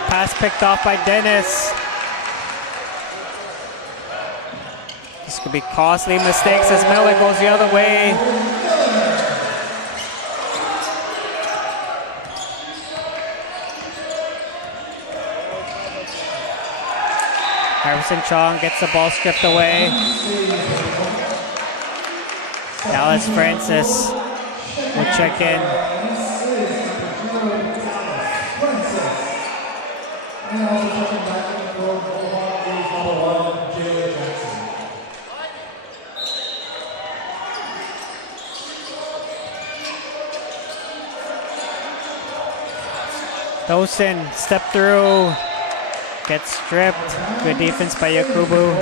Pass picked off by Dennis. This could be costly mistakes as Miller goes the other way. Harrison Chong gets the ball stripped away. Dallas Francis will check in. And also checking back in for Mohawk is number 1, Jalen Jackson. Dosen step through. Gets stripped. Good defense by Yakubu.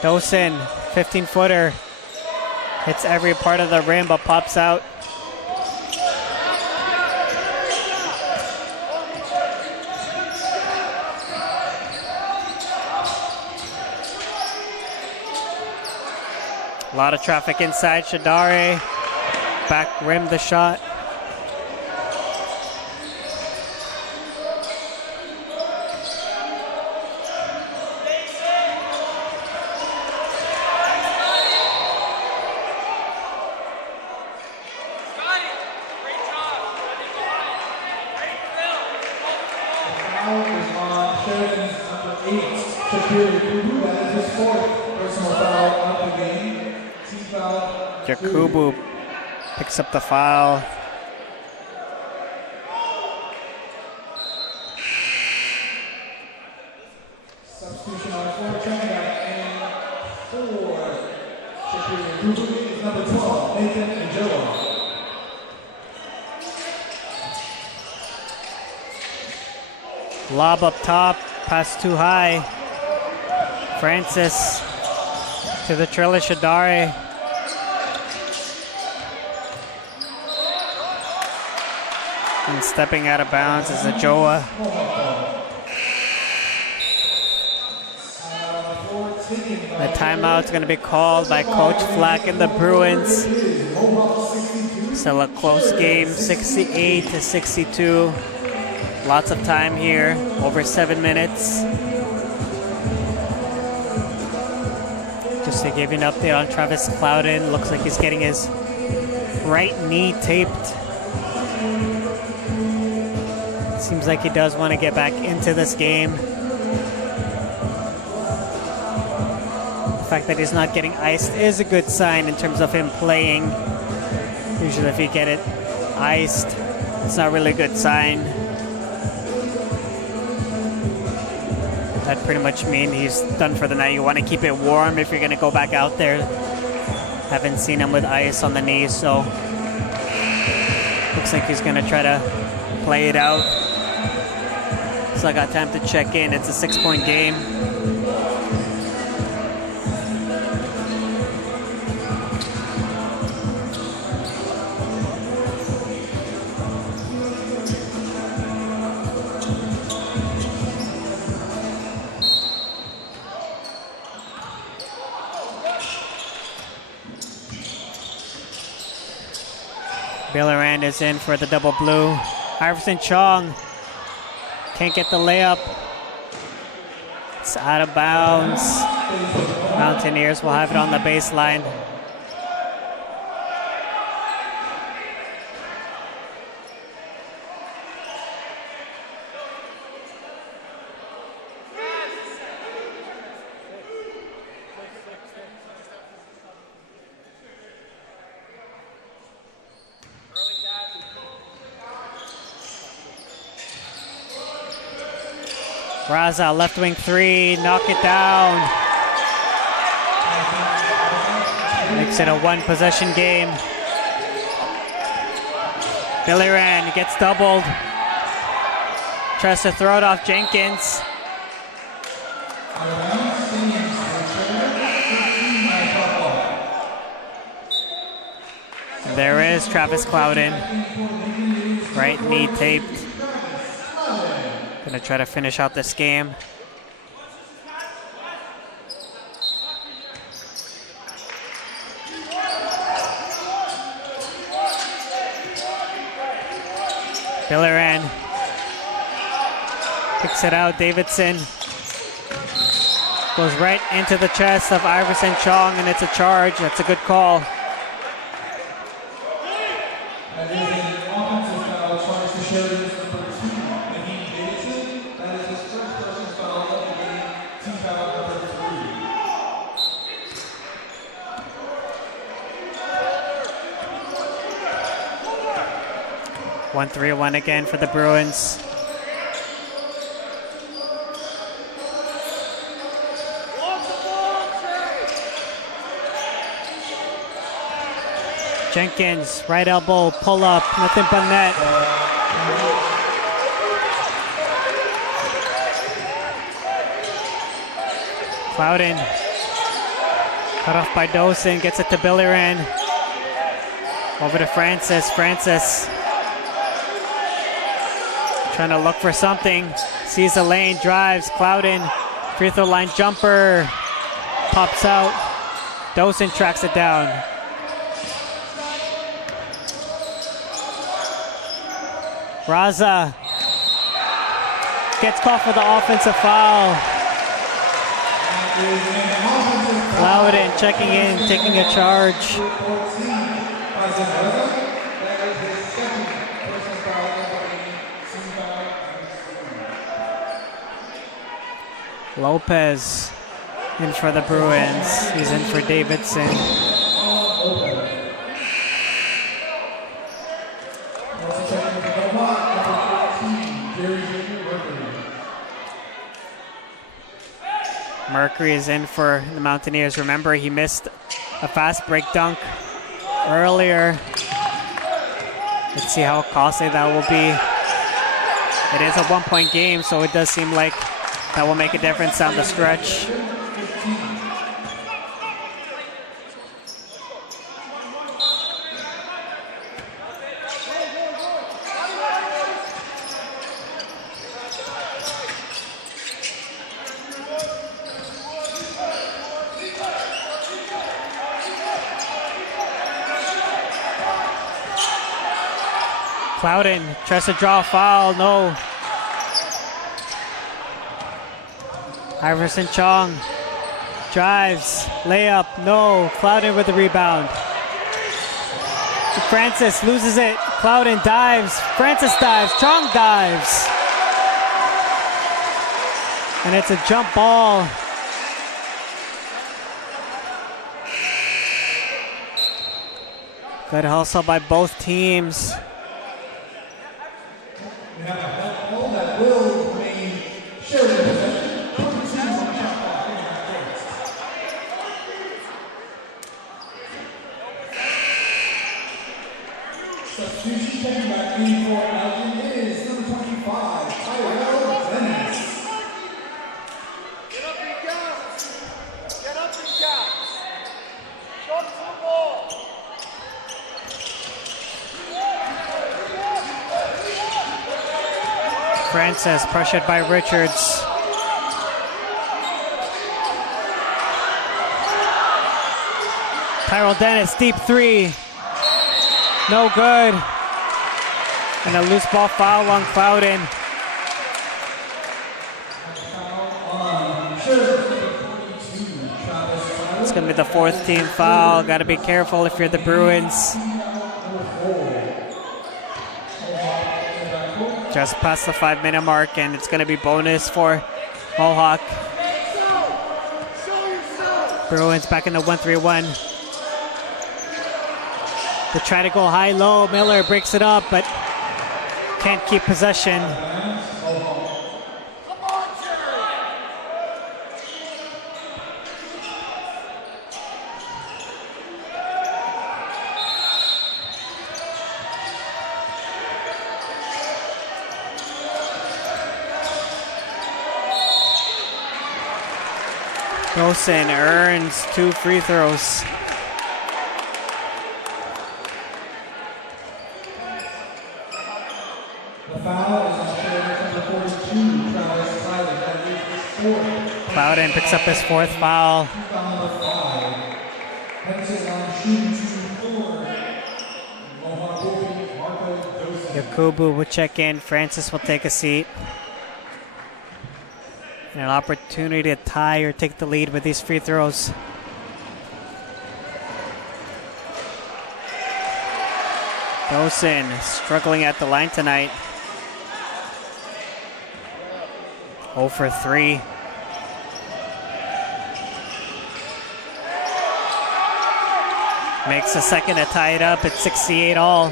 Dosen, 15-footer. Hits every part of the rim but pops out. A lot of traffic inside. Shadare back rim the shot. That is his fourth personal foul of the game. Team foul. Yakubu picks up the foul. Substitution on the floor, coming out and for Sheridan is number 12, Nathan Angelo. Lob up top, pass too high. Francis to the Trilla Shadare. And stepping out of bounds is Ajoa. The timeout's going to be called by Coach Flack and the Bruins. Still a close game, 68-62. Lots of time here, over 7 minutes. Just to give you an update on Travis Clouden, looks like he's getting his right knee taped. Seems like he does want to get back into this game. The fact that he's not getting iced is a good sign in terms of him playing. Usually if you get it iced, it's not really a good sign. That pretty much means he's done for the night. You want to keep it warm if you're going to go back out there. Haven't seen him with ice on the knees, so looks like he's going to try to play it out. So I got time to check in. It's a 6-point game. Billerand is in for the double blue. Iverson Chong can't get the layup. It's out of bounds. Mountaineers will have it on the baseline. Raza, left wing three, knock it down. Makes it a one-possession game. Billerand gets doubled. Tries to throw it off Jenkins. And there is Travis Clouden. Right knee taped. Gonna try to finish out this game. Billerand picks it out. Davidson goes right into the chest of Iverson Chong, and it's a charge. That's a good call. That is an offensive foul charge to Sheridan. One 3-1 again for the Bruins. Jenkins, right elbow, pull up, nothing but net. Clouden, cut off by Dosen, gets it to Billerand. Over to Francis. Francis trying to look for something. Sees the lane, drives. Clouden, free throw line jumper. Pops out. Dosen tracks it down. Raza gets called for the offensive foul. Clouden checking in, taking a charge. Lopez in for the Bruins. He's in for Davidson. Mercury is in for the Mountaineers. Remember, he missed a fast break dunk earlier. Let's see how costly that will be. It is a 1-point game, so it does seem like that will make a difference down the stretch. Clouden tries to draw a foul, no. Iverson Chong drives, layup, no. Clouden with the rebound. Francis loses it. Clouden dives. Francis dives. Chong dives. And it's a jump ball. Good hustle by both teams. We have a ball that will remain Sheridan possession. Substitution taken back in for Elgin is number 25, Tyrell Dennis. Get up and count. Get up and count. Shot to the ball. Francis pressured by Richards. Tyrell Dennis, deep three. No good. And a loose ball foul on Clouden. It's going to be the fourth team foul. Got to be careful if you're the Bruins. Just past the 5-minute mark, and it's going to be bonus for Mohawk. Bruins back in the 1-3-1. They try to go high-low. Miller breaks it up, but can't keep possession. Wilson earns 2 free throws. The foul is on Sheridan number 42, Travis Clouden. That is his fourth. Clouden picks up his fourth foul. Foul number 5. Henderson on shooting 2-4. Mohawk will be Marco Dosa. Yakubu will check in. Francis will take a seat. And an opportunity to tie or take the lead with these free throws. Dosen struggling at the line tonight. 0 for 3. Makes a second to tie it up at 68 all.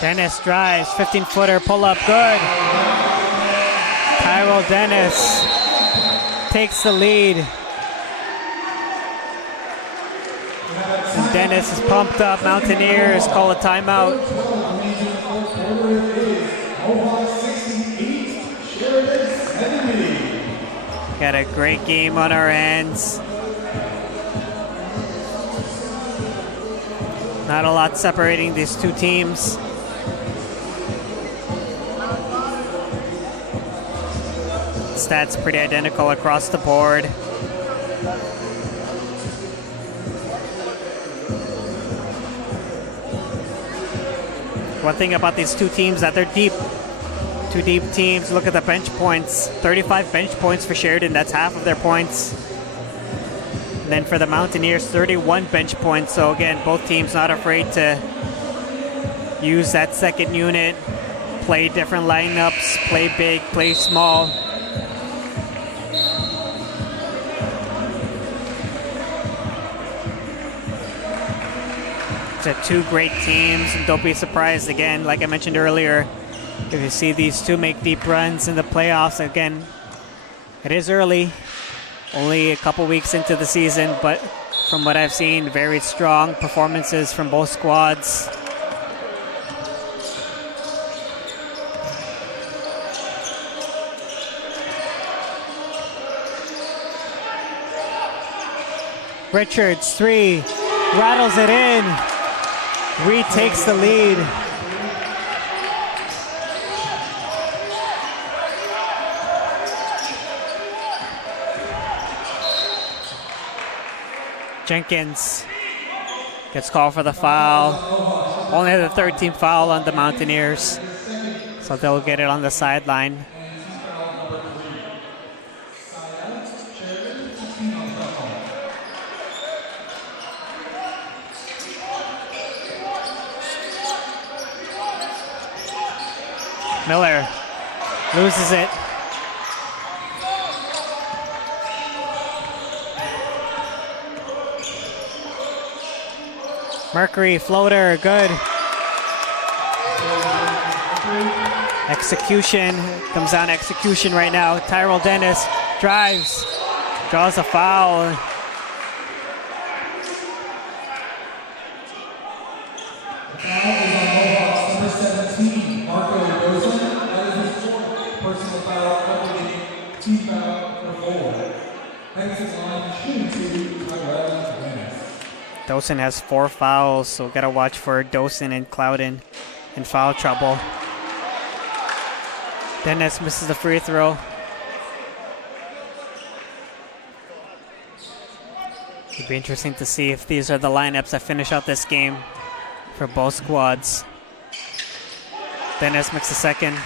Dennis drives, 15-footer, pull-up, good. Tyrell Dennis takes the lead. And Dennis is pumped up. Mountaineers call a timeout. Got a great game on our hands. Not a lot separating these two teams. Stats pretty identical across the board. One thing about these two teams that they're deep. Two deep teams. Look at the bench points. 35 bench points for Sheridan. That's half of their points. And then for the Mountaineers, 31 bench points. So again, both teams not afraid to use that second unit, play different lineups, play big, play small. It's two great teams, and don't be surprised again, like I mentioned earlier, if you see these two make deep runs in the playoffs. Again, it is early, only a couple weeks into the season, but from what I've seen, very strong performances from both squads. Richards, three, rattles it in, retakes the lead. Jenkins gets called for the foul. Only the 13th foul on the Mountaineers, so they'll get it on the sideline. Miller loses it. Mercury floater, good. Execution, comes down to execution right now. Tyrell Dennis drives, draws a foul. Dosen has 4 fouls, so gotta watch for Dosen and Clouden in foul trouble. Dennis misses the free throw. It'd be interesting to see if these are the lineups that finish out this game for both squads. Dennis makes the second.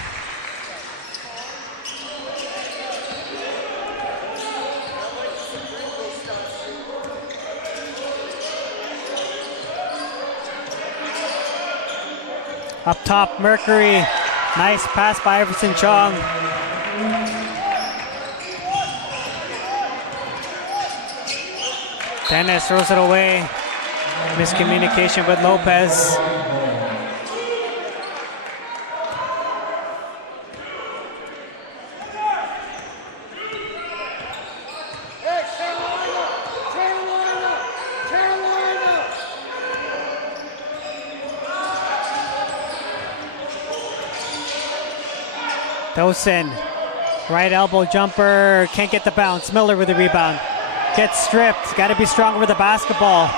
Up top, Mercury. Nice pass by Iverson Chong. Dennis throws it away. Miscommunication with Lopez. Dosen, right elbow jumper, can't get the bounce. Miller with the rebound. Gets stripped, gotta be stronger with the basketball.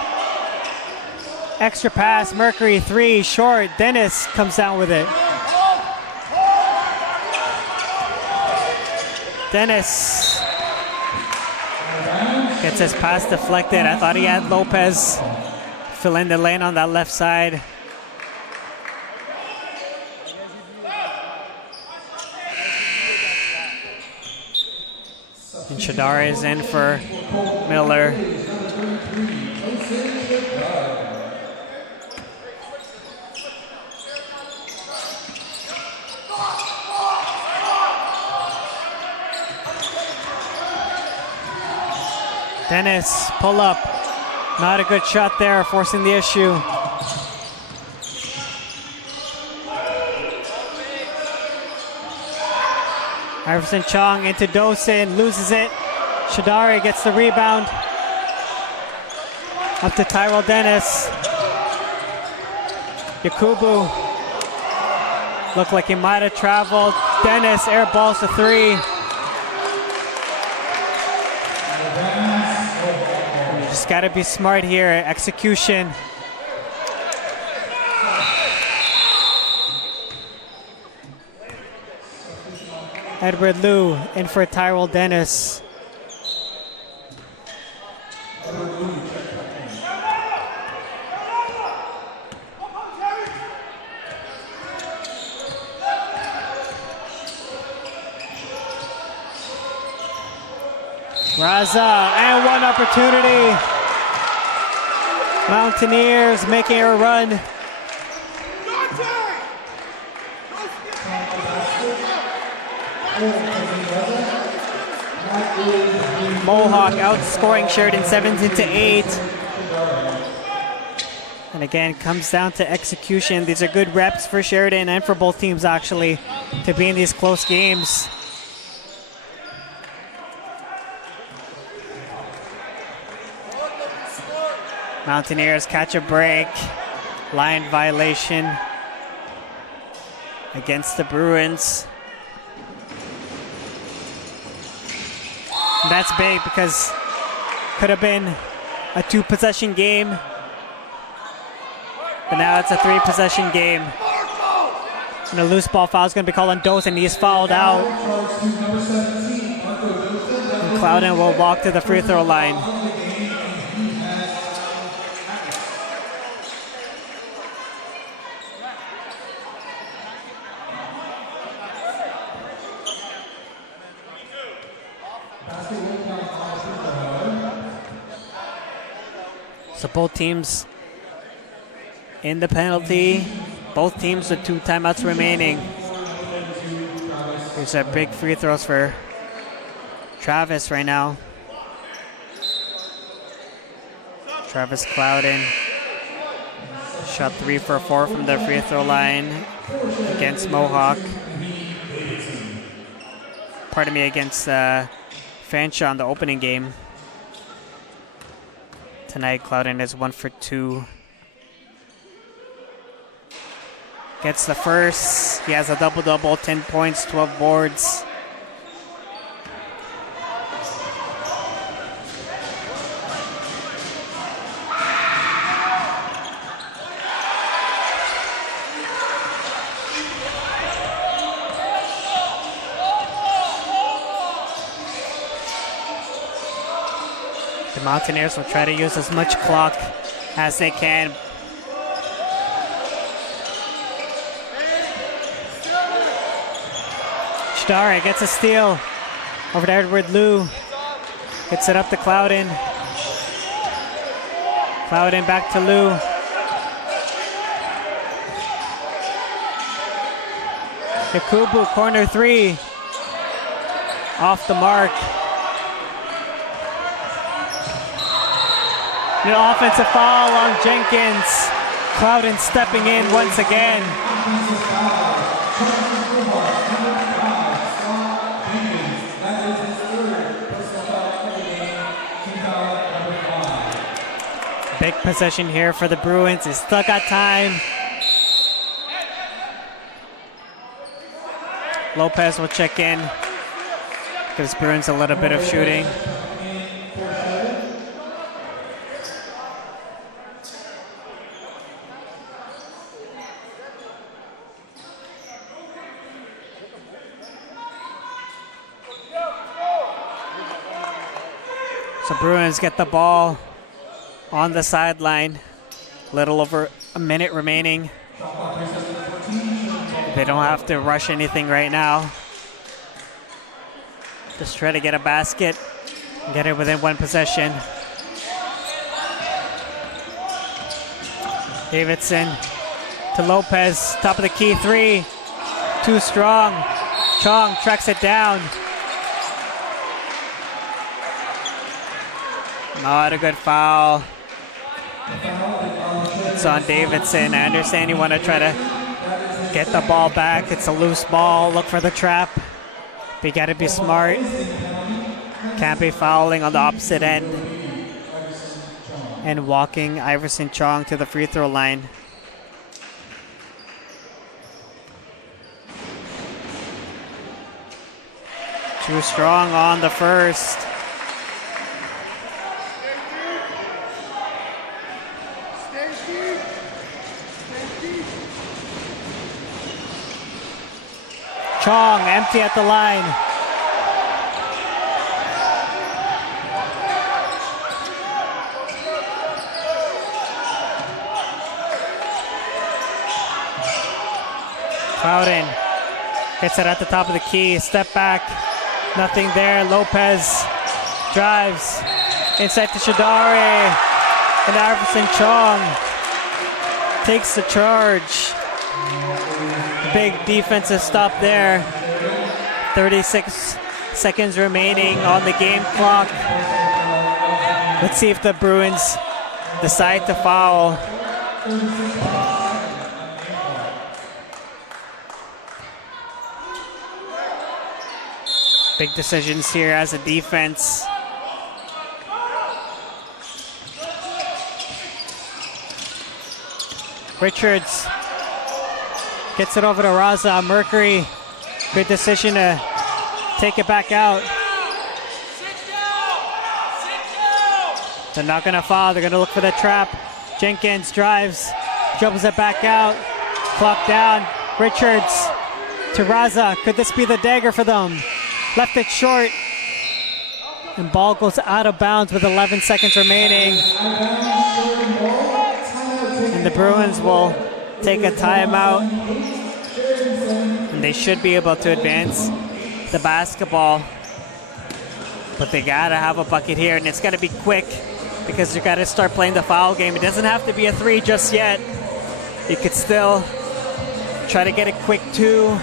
Extra pass, Mercury, 3, short. Dennis comes down with it. Dennis gets his pass deflected. I thought he had Lopez fill in the lane on that left side. And Shadara is in for Miller. Dennis, pull up. Not a good shot there, forcing the issue. Iverson Chong into Dosen, loses it. Shadari gets the rebound. Up to Tyrell Dennis. Yakubu looked like he might have traveled. Dennis airballs the 3. You just got to be smart here. Execution. Edward Liu in for Tyrell Dennis. Raza, and one opportunity. Mountaineers making a run. Mohawk outscoring Sheridan 17-8. And again, comes down to execution. These are good reps for Sheridan and for both teams actually to be in these close games. Mountaineers catch a break. Line violation against the Bruins. And that's big because could have been a 2-possession game. But now it's a 3-possession game. And a loose ball foul is going to be called on Dothan. He's fouled out. And Clouden will walk to the free throw line. So both teams in the penalty. Both teams with 2 timeouts remaining. Here's a big free throws for Travis right now. Travis Clouden shot 3 for 4 from the free throw line against Mohawk. Pardon me, against Fanshawe in the opening game. Tonight, Clouden is 1 for 2. Gets the first. He has a double-double, 10 points, 12 boards. The Mountaineers will try to use as much clock as they can. Stare gets a steal over to Edward Liu. Gets it up to Clouden. Clouden back to Liu. Yakubu, corner 3. Off the mark. An offensive foul on Jenkins. Clouden stepping in once again. Big possession here for the Bruins. They still got time. Lopez will check in. Gives Bruins a little bit of shooting. So Bruins get the ball on the sideline. Little over a minute remaining. They don't have to rush anything right now. Just try to get a basket. Get it within 1 possession. Davidson to Lopez. Top of the key 3. Too strong. Chong tracks it down. Not a good foul. It's on Davidson. I understand you want to try to get the ball back. It's a loose ball. Look for the trap. But you got to be smart. Can't be fouling on the opposite end. And walking Iverson Chong to the free throw line. Too strong on the first. Chong empty at the line. Clouden gets it at the top of the key. Step back. Nothing there. Lopez drives inside to Shadari, and Iverson Chong takes the charge. Big defensive stop there. 36 seconds remaining on the game clock. Let's see if the Bruins decide to foul. Big decisions here as a defense. Richards gets it over to Raza. Mercury, good decision to take it back out. They're not going to foul. They're going to look for the trap. Jenkins drives, dribbles it back out. Clock down. Richards to Raza. Could this be the dagger for them? Left it short. And ball goes out of bounds with 11 seconds remaining. And the Bruins will take a timeout. And they should be able to advance the basketball. But they gotta have a bucket here, and it's gotta be quick because you gotta start playing the foul game. It doesn't have to be a 3 just yet. You could still try to get a quick 2.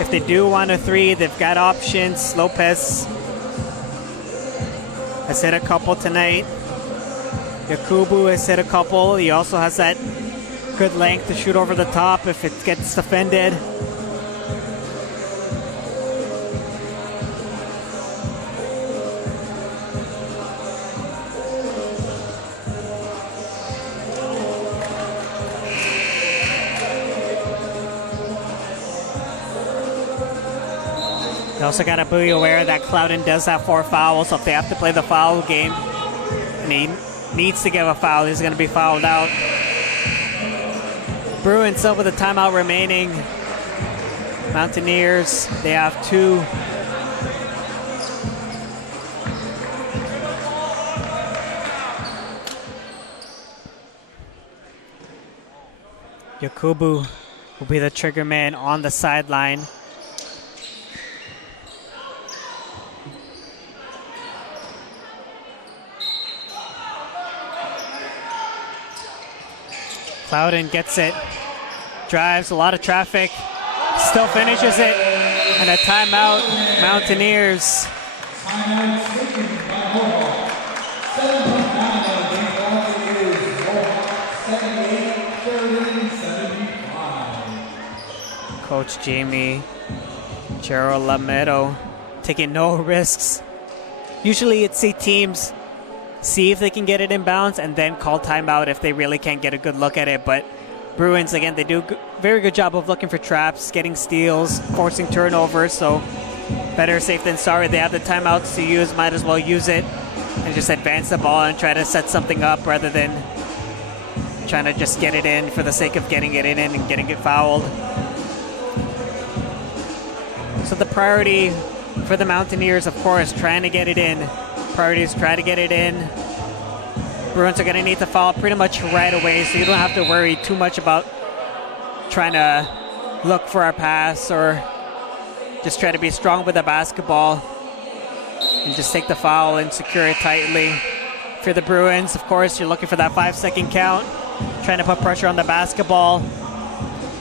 If they do want a 3, they've got options. Lopez has hit a couple tonight. Yakubu has hit a couple. He also has that good length to shoot over the top if it gets defended. You also got to be aware that Clouden does have 4 fouls, so if they have to play the foul game and he needs to give a foul, he's going to be fouled out. Bruins still with a timeout remaining. Mountaineers, they have 2. Yakubu will be the trigger man on the sideline. Clouden gets it, drives, a lot of traffic, still finishes it, and a timeout, Mountaineers. Timeout taken by Mohawk. 7.9 game clock is Mohawk 78, Sheridan 75. Coach Jamie Gerald taking no risks. Usually it's see teams see if they can get it in bounds and then call timeout if they really can't get a good look at it. But Bruins, again, they do a very good job of looking for traps, getting steals, forcing turnovers. So better safe than sorry. They have the timeouts to use, might as well use it and just advance the ball and try to set something up rather than trying to just get it in for the sake of getting it in and getting it fouled. So the priority for the Mountaineers, of course, trying to get it in. Priorities, try to get it in. Bruins are going to need to foul pretty much right away, so you don't have to worry too much about trying to look for a pass or just try to be strong with the basketball and just take the foul and secure it tightly. For the Bruins, of course, you're looking for that 5-second count, trying to put pressure on the basketball.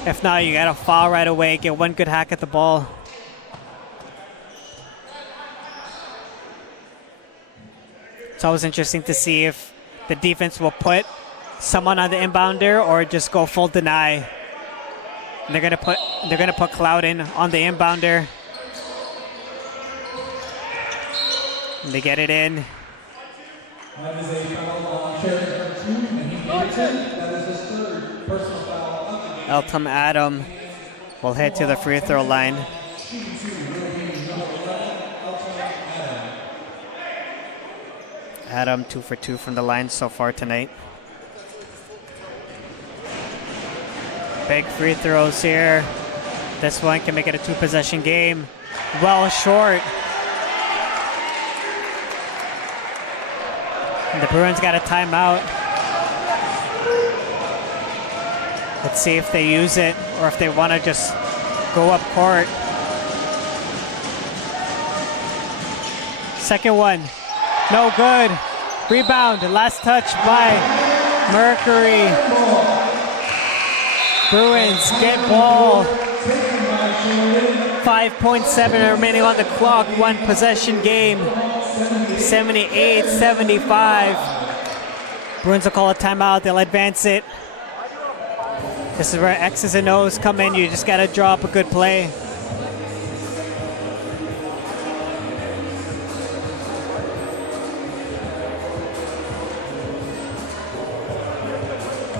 If not, you got to foul right away, get one good hack at the ball. It's always interesting to see if the defense will put someone on the inbounder or just go full deny. And they're gonna put Clouden on the inbounder. And they get it in. That is a foul on Sheridan for 2, and he gets it. That is his 3rd personal foul of the game. Elton Adam will head to the free throw line. Adam 2 for 2 from the line so far tonight. Big free throws here. This one can make it a 2-possession game. Well short. And the Bruins got a timeout. Let's see if they use it or if they want to just go up court. Second one. No good. Rebound. Last touch by Mercury. Bruins get ball. 5.7 remaining on the clock. One possession game. 78-75. Bruins will call a timeout. They'll advance it. This is where X's and O's come in. You just got to draw up a good play.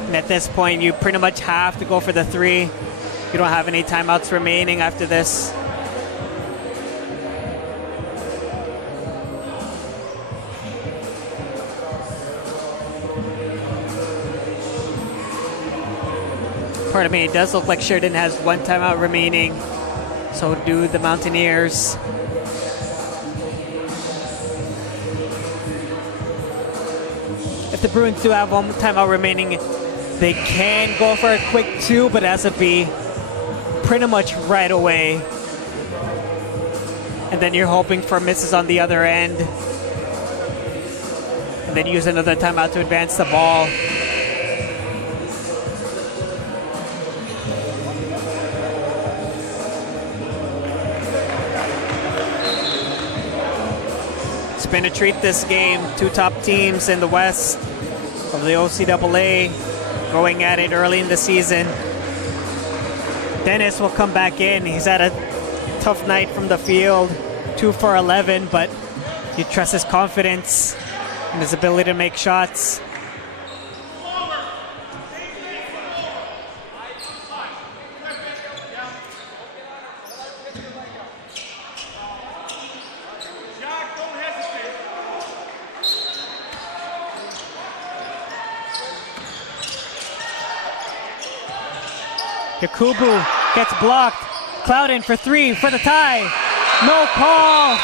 And at this point, you pretty much have to go for the three. You don't have any timeouts remaining after this. Pardon me, it does look like Sheridan has one timeout remaining. So do the Mountaineers. If the Bruins do have one timeout remaining, they can go for a quick two, but it has to be pretty much right away. And then you're hoping for misses on the other end. And then use another timeout to advance the ball. It's been a treat this game. Two top teams in the West of the OCAA going at it early in the season. Dennis will come back in. He's had a tough night from the field, 2 for 11, but you trust his confidence and his ability to make shots. Yakubu gets blocked. Clouden for three for the tie. No call.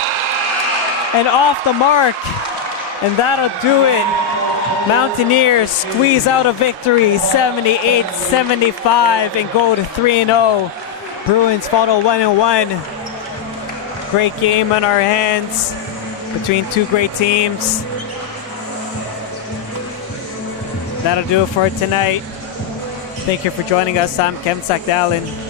And off the mark. And that'll do it. Mountaineers squeeze out a victory, 78-75, and go to 3-0. Bruins fall to 1-1. Great game on our hands between two great teams. That'll do it for tonight. Thank you for joining us. I'm Kevin Sakdalin.